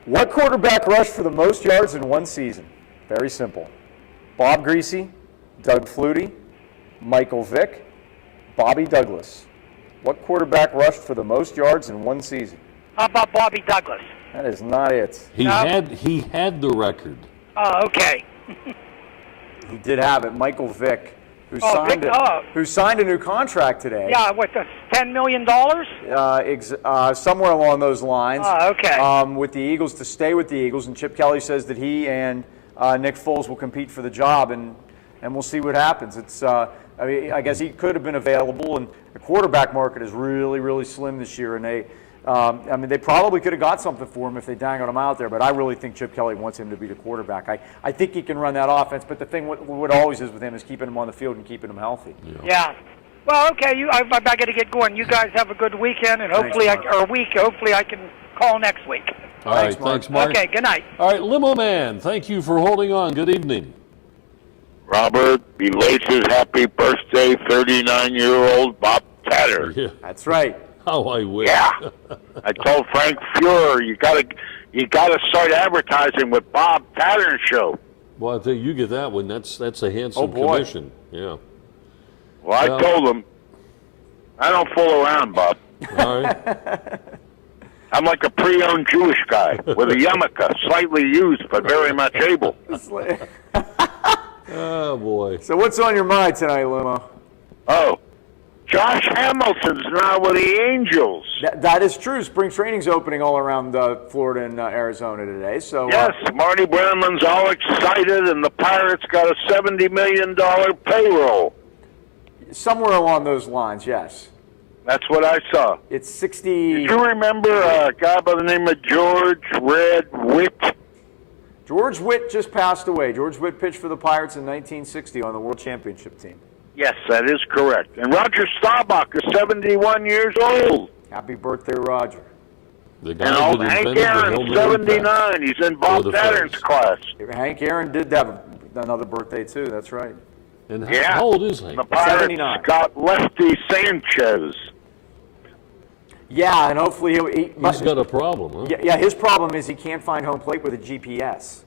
What quarterback rushed for the most yards in one season? Very simple. Bob Greasy, Doug Flutie, Michael Vick, Bobby Douglas. What quarterback rushed for the most yards in one season? How about Bobby Douglas? That is not it. He had the record. Oh, okay. He did have it. Michael Vick, who Oh, Vic, signed a new contract today. Yeah, what, $10 million? Somewhere along those lines. Oh, okay. With the Eagles, to stay with the Eagles, and Chip Kelly says that he and Nick Foles will compete for the job, and we'll see what happens. It's I mean, I guess he could have been available, and the quarterback market is really, really slim this year, and they probably could have got something for him if they dangled him out there, but I really think Chip Kelly wants him to be the quarterback. I think he can run that offense, but the thing what always is with him is keeping him on the field and keeping him healthy. Yeah. Well, okay, I got to get going. You guys have a good weekend, and hopefully, hopefully I can call next week. All right, thanks, Mark. Okay, good night. All right, Limo Man, thank you for holding on. Good evening. Robert, belated happy birthday, 39-year-old Bob Tatrn. Yeah. That's right. How I wish. Yeah. I told Frank Fuhrer, you gotta start advertising with Bob Tatrn show. Well, I think you get that one. That's a handsome boy. commission. Yeah. Well, I told him, I don't fool around, Bob. All right. I'm like a pre-owned Jewish guy with a yarmulke, slightly used but very much able. Oh, boy. So what's on your mind tonight, Limo? Oh, Josh Hamilton's now with the Angels. That is true. Spring training's opening all around Florida and Arizona today. So Yes, Marty Brenneman's all excited, and the Pirates got a $70 million payroll. Somewhere along those lines, yes. That's what I saw. It's 60. Did you remember a guy by the name of George Red Witt? George Witt just passed away. George Witt pitched for the Pirates in 1960 on the World Championship team. Yes, that is correct. And Roger Staubach is 71 years old. Happy birthday, Roger. The And guy old that Hank invented the Aaron's helmet 79. impact. He's in Bob the Tatrn's face. class. Hank Aaron did have another birthday, too. That's right. And Yeah. how old is Hank? The Pirates 79. got Lefty Sanchez. Yeah, and hopefully He's got a problem, huh? Yeah, his problem is he can't find home plate with a GPS.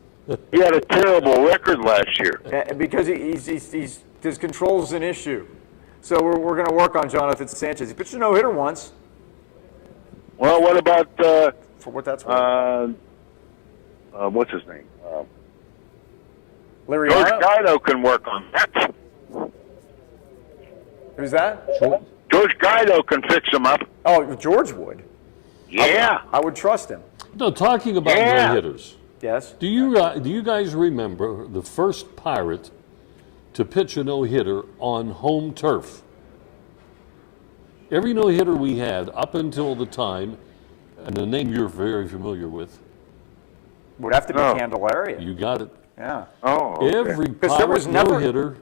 He had a terrible record last year. Because his control's an issue. So we're going to work on Jonathan Sanchez. He pitched a no-hitter once. Well, what about For what that's worth. what's his name? Larry George Arnold? Guido can work on that. Who's that? George Guido can fix him up. Oh, George would. Yeah. I would trust him. No, talking about Yeah. no-hitters. Yes. Do you guys remember the first Pirate to pitch a no-hitter on home turf? Every no-hitter we had up until the time, and the name you're very familiar with, Would have to be Oh. Candelaria. you got it. Yeah. Oh, okay. Every Because there was Pirate never no-hitter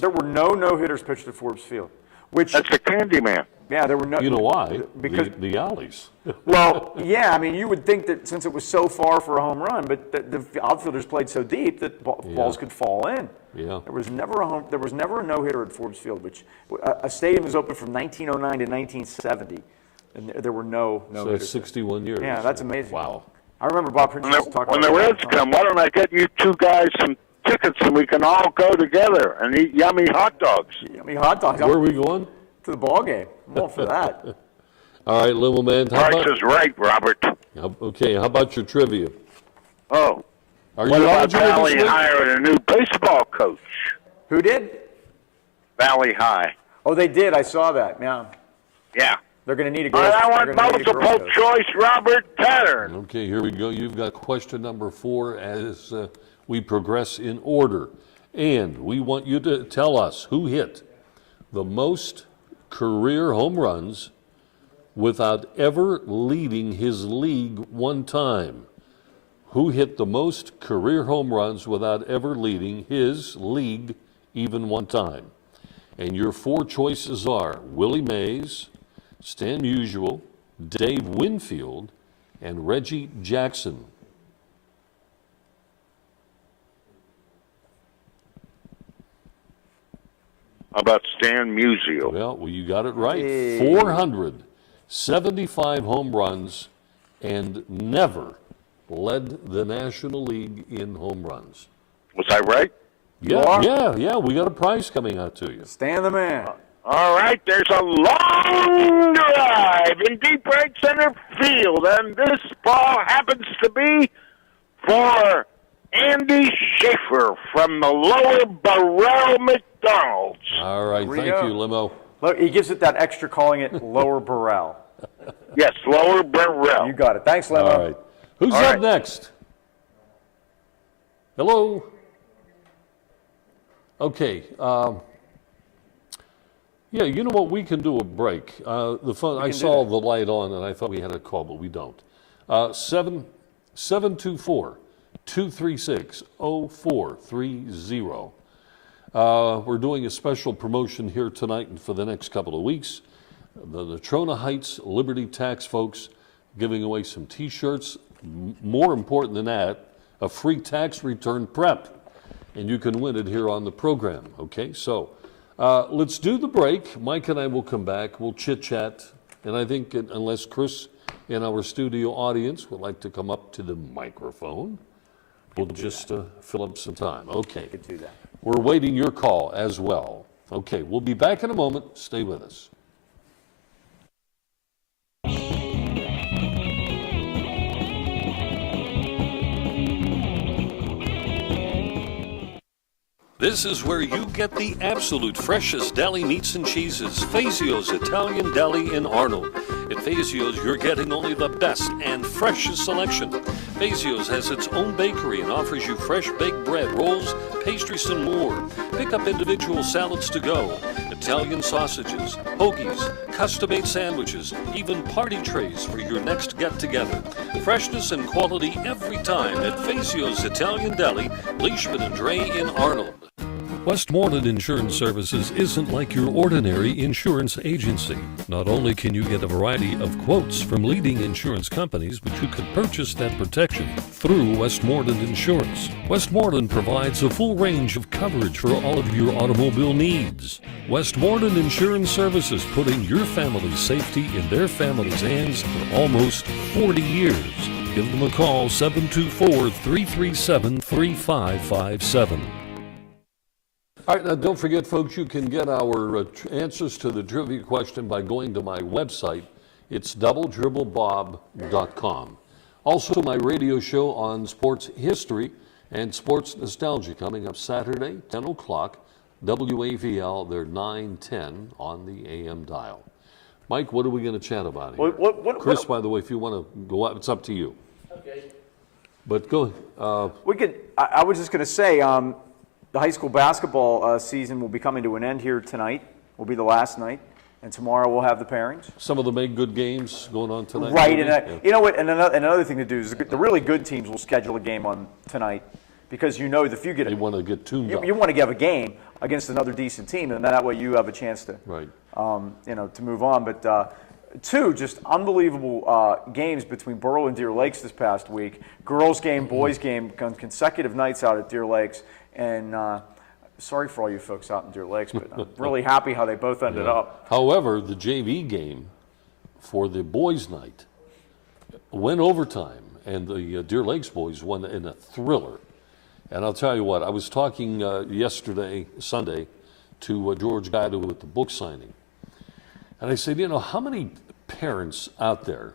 there were no no-hitters pitched at Forbes Field. Which That's the Candyman. yeah, there were no. You know why? Because the alleys. well, yeah, I mean, you would think that since it was so far for a home run, but the outfielders played so deep that balls could fall in. Yeah. There was never a no-hitter at Forbes Field, which a stadium was open from 1909 to 1970, and there were no So hitters. it's 61 years. Yeah, that's amazing. Wow. I remember Bob Pritchard used to talk When about the that all Reds the time. come, why don't I get you two guys some tickets and we can all go together and eat yummy hot dogs? I mean, hot dogs. Where are we going? To the ball game. I'm all for that. All right, little man. How Price about, is right, Robert. okay, how about your trivia? Oh, Are what you about eligible Valley this week? hiring a new baseball coach? Who did? Valley High. Oh, they did. I saw that. Yeah. Yeah. They're going to need a All girl. right, I they're want gonna need a girl multiple coach. choice Robert Tatrn. Okay, here we go. You've got question number 4 as we progress in order. And we want you to tell us who hit the most career home runs without ever leading his league one time. Who hit the most career home runs without ever leading his league even one time? And your 4 choices are Willie Mays, Stan Musial, Dave Winfield, and Reggie Jackson. How about Stan Musial? Well, you got it right. Hey. 475 home runs and never led the National League in home runs. Was I right? Yeah, we got a prize coming out to you. Stan the man. All right, there's a long drive in deep right center field, and this ball happens to be for Andy Schaefer from the Lower Burrell McDonald's. All right, thank you, Limo. Look, he gives it that extra, calling it Lower Burrell. Yes, Lower Burrell. You got it. Thanks, Limo. All right. Who's up next? Hello? Okay. Yeah, you know what? We can do a break. I saw the light on, and I thought we had a call, but we don't. 724-236-0430. We're doing a special promotion here tonight and for the next couple of weeks. The Natrona Heights Liberty Tax folks giving away some T-shirts. More important than that, a free tax return prep. And you can win it here on the program, okay? So let's do the break. Mike and I will come back. We'll chit-chat. And I think unless Chris in our studio audience would like to come up to the microphone, we'll just fill up some time. Okay. Could do that. We're waiting your call as well. Okay, we'll be back in a moment. Stay with us. This is where you get the absolute freshest deli meats and cheeses. Fazio's Italian Deli in Arnold. At Fazio's, you're getting only the best and freshest selection. Fazio's has its own bakery and offers you fresh baked bread, rolls, pastries, and more. Pick up individual salads to go, Italian sausages, hoagies, custom-made sandwiches, even party trays for your next get-together. Freshness and quality every time at Fazio's Italian Deli, Leishman and Dre in Arnold. Westmoreland Insurance Services isn't like your ordinary insurance agency. Not only can you get a variety of quotes from leading insurance companies, but you can purchase that protection through Westmoreland Insurance. Westmoreland provides a full range of coverage for all of your automobile needs. Westmoreland Insurance Services, putting your family's safety in their family's hands for almost 40 years. Give them a call, 724-337-3557. All right, now don't forget, folks, you can get our answers to the trivia question by going to my website. It's doubledribblebob.com. Also, my radio show on sports history and sports nostalgia coming up Saturday, 10 o'clock, WAVL, they're 9:10 on the AM dial. Mike, what are we going to chat about here? Chris, by the way, if you want to go up, it's up to you. Okay. But go. We could. I was just going to say, the high school basketball season will be coming to an end here tonight. Will be the last night, and tomorrow we'll have the pairings. Some of the make good games going on tonight. Right, and you know what? And another thing to do is the really good teams will schedule a game on tonight, because you know that if you get you want to get tuned up. You want to have a game against another decent team, and that way you have a chance to to move on. But two just unbelievable games between Borough and Deer Lakes this past week. Girls game, boys game, consecutive nights out at Deer Lakes. And sorry for all you folks out in Deer Lakes, but I'm really happy how they both ended up. However, the JV game for the boys' night went overtime, and the Deer Lakes boys won in a thriller. And I'll tell you what, I was talking Sunday, to George Guido at the book signing. And I said, how many parents out there,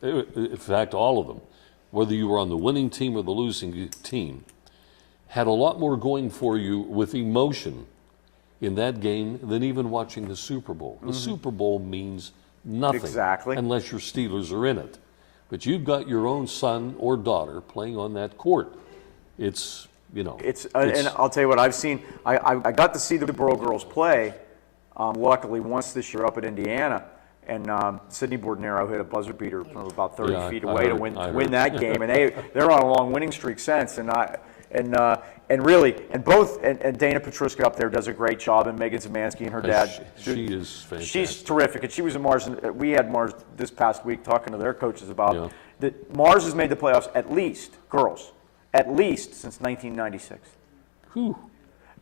in fact, all of them, whether you were on the winning team or the losing team, had a lot more going for you with emotion in that game than even watching the Super Bowl. The Super Bowl means nothing unless your Steelers are in it. But you've got your own son or daughter playing on that court. It's, and I'll tell you what, I've seen, I got to see the Borough girls play, luckily once this year up at Indiana. And Sidney Bordenero hit a buzzer beater from about 30 feet away to win that game. And they're on a long winning streak since. And Dana Petruska up there does a great job, and Megan Zemansky and her dad. She is fantastic. She's terrific, and she was in Mars. And we had Mars this past week talking to their coaches about that. Mars has made the playoffs girls, at least since 1996. Whew.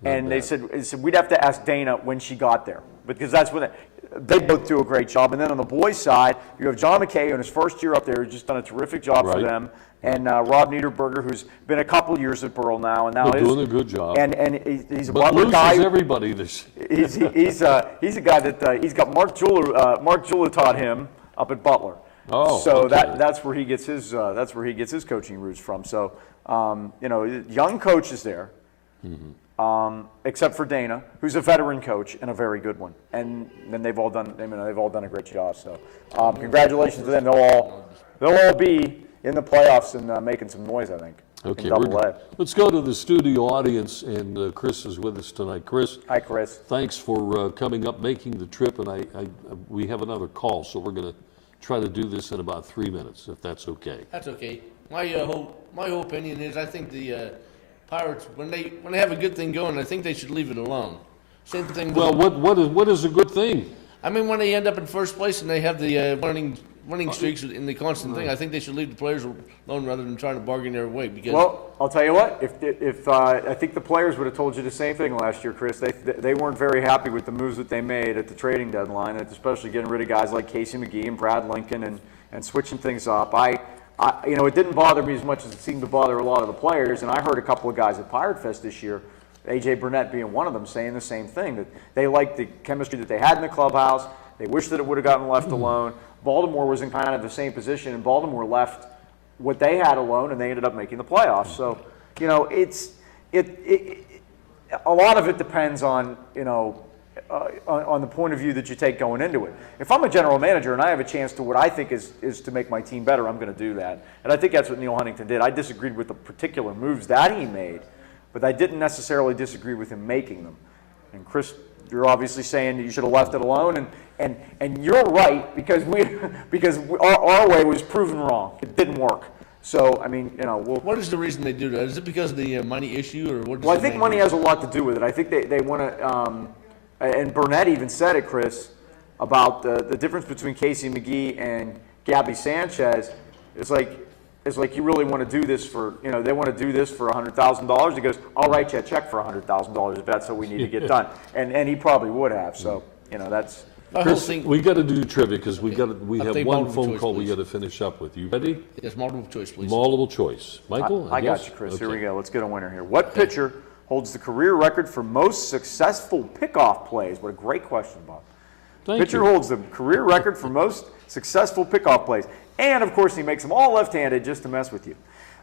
And they said we'd have to ask Dana when she got there, because that's when they both do a great job. And then on the boys' side, you have John McKay in his first year up there, who's just done a terrific job for them. And Rob Niederberger, who's been a couple years at Burrell now, and now doing a good job. And he's a but Butler guy. Everybody this. He's a guy that he's got Mark Jula taught him up at Butler. Oh, so okay. that's where he gets his coaching roots from. So young coaches there, except for Dana, who's a veteran coach and a very good one. And then they've all done a great job. So congratulations to them. They'll all be in the playoffs and making some noise, I think. Okay, let's go to the studio audience, and Chris is with us tonight. Chris. Hi, Chris. Thanks for coming up, making the trip, and we have another call, so we're going to try to do this in about 3 minutes, if that's okay. That's okay. My whole opinion is I think the Pirates, when they have a good thing going, I think they should leave it alone. Same thing. Well, what is a good thing? I mean, when they end up in first place and they have the winning streaks in the constant thing, I think they should leave the players alone rather than trying to bargain their way. Because I'll tell you what, if I think the players would have told you the same thing last year, Chris. They weren't very happy with the moves that they made at the trading deadline, especially getting rid of guys like Casey McGee and Brad Lincoln and switching things up. It didn't bother me as much as it seemed to bother a lot of the players, and I heard a couple of guys at Pirate Fest this year, A.J. Burnett being one of them, saying the same thing, that they liked the chemistry that they had in the clubhouse. They wished that it would have gotten left alone. Baltimore was in kind of the same position, and Baltimore left what they had alone, and they ended up making the playoffs. So, a lot of it depends on, on the point of view that you take going into it. If I'm a general manager and I have a chance to what I think is to make my team better, I'm going to do that. And I think that's what Neil Huntington did. I disagreed with the particular moves that he made, but I didn't necessarily disagree with him making them. And Chris, you're obviously saying that you should have left it alone, and you're right, because our way was proven wrong. It didn't work. So, I mean, what is the reason they do that? Is it because of the money issue, or what? Well, I think money has a lot to do with it. I think they want to, and Burnett even said it, Chris, about the difference between Casey McGee and Gabby Sanchez. It's like you really want to do this for, they want to do this for $100,000. He goes, I'll write you a check for $100,000 if that's what we need to get done. And he probably would have. So, that's. Chris, we got to do trivia because we have one phone call we got to finish up with. You ready? Yes, multiple choice, please. Multiple choice. Michael? I got you, Chris. Okay. Here we go. Let's get a winner here. What pitcher holds the career record for most successful pickoff plays? What a great question, Bob. Pitcher holds the career record for most successful pickoff plays. And, of course, he makes them all left-handed just to mess with you.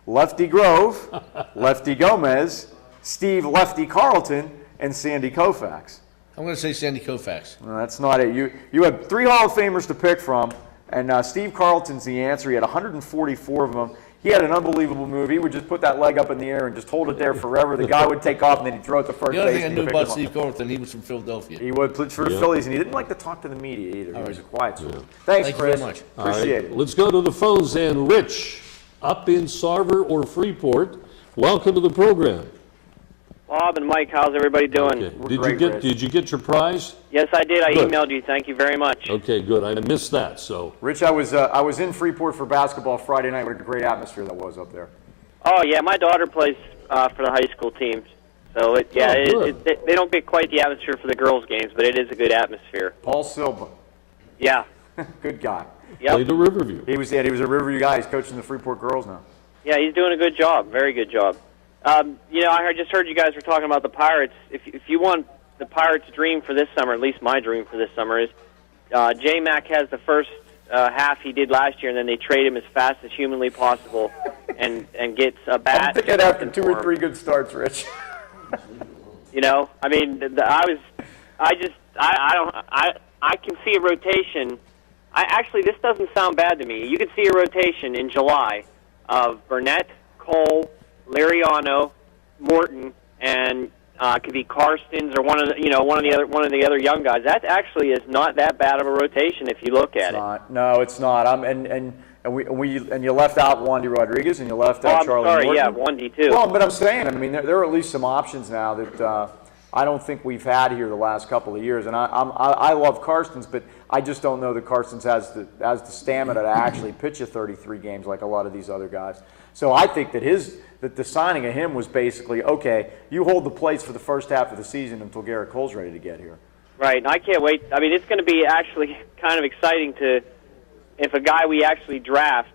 Lefty Grove, Lefty Gomez, Steve Lefty Carlton, and Sandy Koufax. I'm going to say Sandy Koufax. No, that's not it. You had 3 Hall of Famers to pick from, and Steve Carlton's the answer. He had 144 of them. He had an unbelievable move. He would just put that leg up in the air and just hold it there forever. The guy would take off, and then he'd throw it to first base. The other thing I knew about Steve Carlton, he was from Philadelphia. He would for the Phillies, and he didn't like to talk to the media either. He was a quiet sort. Thanks, Chris. Thank you very much. Appreciate it. Let's go to the phones, and Rich, up in Sarver or Freeport, welcome to the program. Bob and Mike, how's everybody doing? Okay. Did you get your prize? Yes, I did. I emailed you. Thank you very much. Okay, good. I missed that. So, Rich, I was in Freeport for basketball Friday night. What a great atmosphere that was up there. Oh yeah, my daughter plays for the high school team, so they don't get quite the atmosphere for the girls' games, but it is a good atmosphere. Paul Silva. Yeah. Good guy. Yep. Played at Riverview. He was a Riverview guy. He's coaching the Freeport girls now. Yeah, he's doing a good job. Very good job. I just heard you guys were talking about the Pirates. If you want the Pirates' dream for this summer, at least my dream for this summer is J-Mac has the first half he did last year, and then they trade him as fast as humanly possible and gets a bat. I think it after 2 or 3 good starts, Rich. I can see a rotation. This doesn't sound bad to me. You could see a rotation in July of Burnett, Cole, Liriano, Morton, and could be Karstens or one of the other young guys. That actually is not that bad of a rotation if you look at it. No, it's not. And you left out Wandy Rodriguez and you left out Charlie Morton. Yeah, Wandy too. Well, but I'm saying, there are at least some options now that I don't think we've had here the last couple of years. And I love Karstens, but I just don't know that Karstens has the stamina to actually pitch you 33 games like a lot of these other guys. So I think that that the signing of him was basically, okay, you hold the plates for the first half of the season until Garrett Cole's ready to get here. Right, and I can't wait. I mean, it's going to be actually kind of exciting if a guy we actually draft,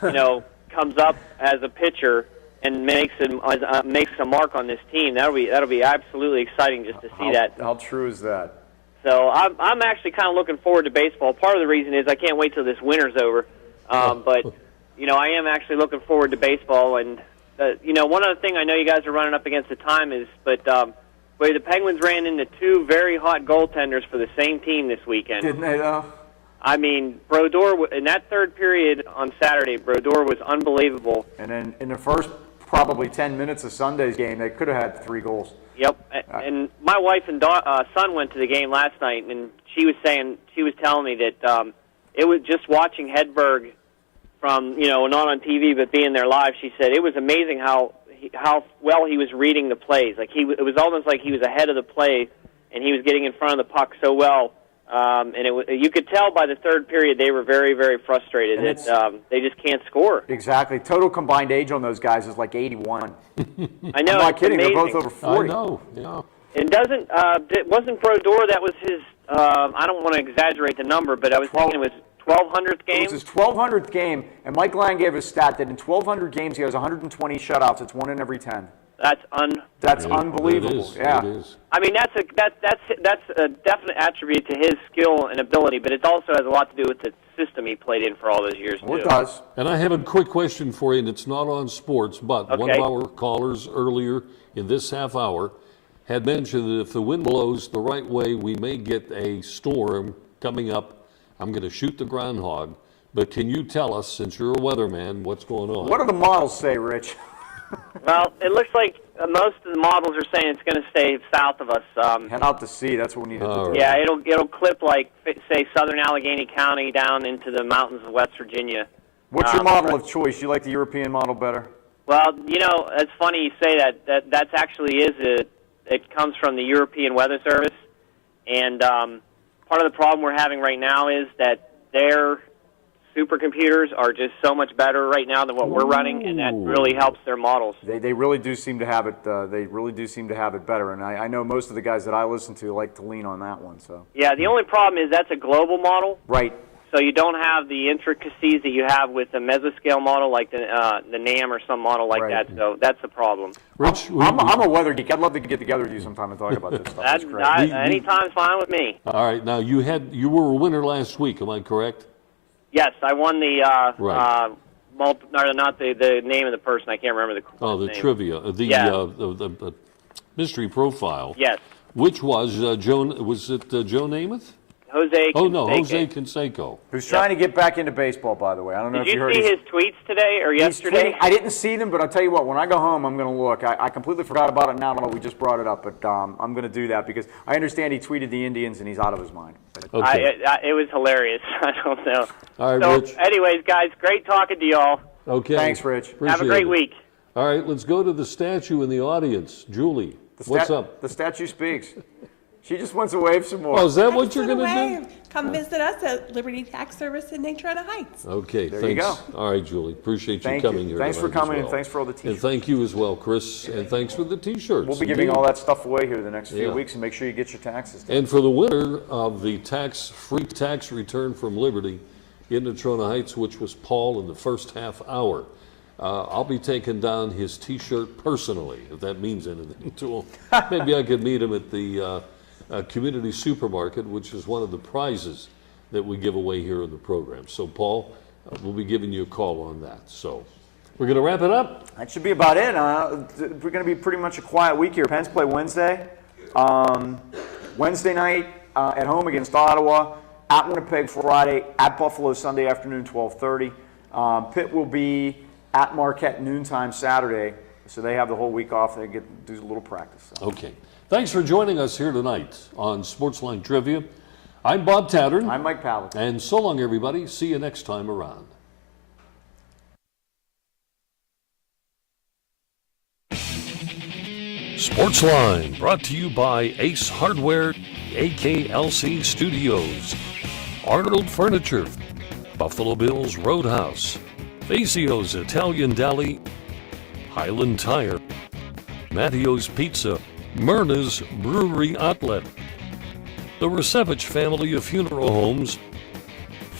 comes up as a pitcher and makes a mark on this team. That'll be absolutely exciting just to see that. How true is that? So I'm actually kind of looking forward to baseball. Part of the reason is I can't wait till this winter's over. But I am actually looking forward to baseball. And one other thing I know you guys are running up against the time is, the Penguins ran into two very hot goaltenders for the same team this weekend. Didn't they, though? I mean, Brodeur, in that third period on Saturday, Brodeur was unbelievable. And then in the first probably 10 minutes of Sunday's game, they could have had 3 goals. Yep. And my wife and son went to the game last night, and she was telling me that it was just watching Hedberg from, not on TV, but being there live. She said it was amazing how well he was reading the plays. Like it was almost like he was ahead of the play, and he was getting in front of the puck so well. And you could tell by the third period they were very, very frustrated that they just can't score. Exactly. Total combined age on those guys is like 81. I know. I'm not kidding. Amazing. They're both over 40. I know. Yeah. It wasn't Brodeur, that was his, I don't want to exaggerate the number, but I was thinking it was 1,200th game. It was his 1,200th game, and Mike Lang gave a stat that in 1,200 games he has 120 shutouts. It's 1 in every 10. That's unbelievable. It is. Yeah. It is. I mean, that's a definite attribute to his skill and ability, but it also has a lot to do with the system he played in for all those years, Well, too. it does. And I have a quick question for you, and it's not on sports, but one of our callers earlier in this half hour had mentioned that if the wind blows the right way, we may get a storm coming up. I'm going to shoot the groundhog, but can you tell us, since you're a weatherman, what's going on? What do the models say, Rich? Well, it looks like most of the models are saying it's going to stay south of us. Head out to sea. That's what we need to do. Yeah, it'll clip like, say, southern Allegheny County down into the mountains of West Virginia. What's your model of choice? You like the European model better? Well, it's funny you say that. That's actually it comes from the European Weather Service, and part of the problem we're having right now is that their supercomputers are just so much better right now than what we're running, and that really helps their models. They really do seem to have it. They really do seem to have it better, and I know most of the guys that I listen to like to lean on that one. So yeah, the only problem is that's a global model, right? So you don't have the intricacies that you have with the mesoscale model, like the NAM or some model like that. So that's the problem. Rich, I'm a weather geek. I'd love to get together with you sometime and talk about this stuff. That's great. Anytime's fine with me. All right. Now, you were a winner last week. Am I correct? Yes, I won the Right. not the name of the person. I can't remember the name. Trivia, the mystery profile. Yes. Which was Joe? Was it Joe Namath? Jose. Oh no, Canseco. Jose Canseco. Who's trying to get back into baseball, by the way. I don't know if you heard. Did you see his tweets today or yesterday? I didn't see them, but I'll tell you what. When I go home, I'm going to look. I completely forgot about it now that we just brought it up, but I'm going to do that because I understand he tweeted the Indians and he's out of his mind. Okay. It was hilarious. I don't know. All right, so, Rich. anyways, guys, great talking to y'all. Okay. Thanks, Rich. Appreciate Have a great it. week. All right, let's go to the statue in the audience. Julie, what's up? The statue speaks. She just wants to wave some more. Oh, is that what you're going to do? Come visit us at Liberty Tax Service in Natrona Heights. Okay, There thanks. you go. All right, Julie, appreciate Thank you coming you. here. Thanks for tonight as coming and well. thanks for all the And T-shirts. thank you as well, Chris, and thanks for the T-shirts. We'll be giving Indeed. all that stuff away here the next few Yeah. weeks, and make sure you get your taxes done. And for the winner of the free tax return from Liberty in Natrona Heights, which was Paul in the first half hour, I'll be taking down his T-shirt personally, if that means anything to him. Maybe I could meet him at the community supermarket, which is one of the prizes that we give away here in the program. So, Paul, we'll be giving you a call on that. So, we're going to wrap it up. That should be about it. We're going to be pretty much a quiet week here. Pens play Wednesday. Wednesday night at home against Ottawa. At Winnipeg Friday. At Buffalo Sunday afternoon, 12:30. Pitt will be at Marquette noontime Saturday. So they have the whole week off. They get to do a little practice. So. Okay. Thanks for joining us here tonight on Sportsline Trivia. I'm Bob Tatrn. I'm Mike Pavlik. And so long, everybody. See you next time around. Sportsline, brought to you by Ace Hardware, AKLC Studios, Arnold Furniture, Buffalo Bills Roadhouse, Fasio's Italian Deli, Highland Tire, Matteo's Pizza, Myrna's Brewery Outlet, the Resevich family of funeral homes,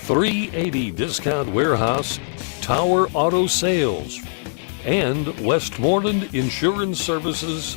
380 Discount Warehouse, Tower Auto Sales, and Westmoreland Insurance Services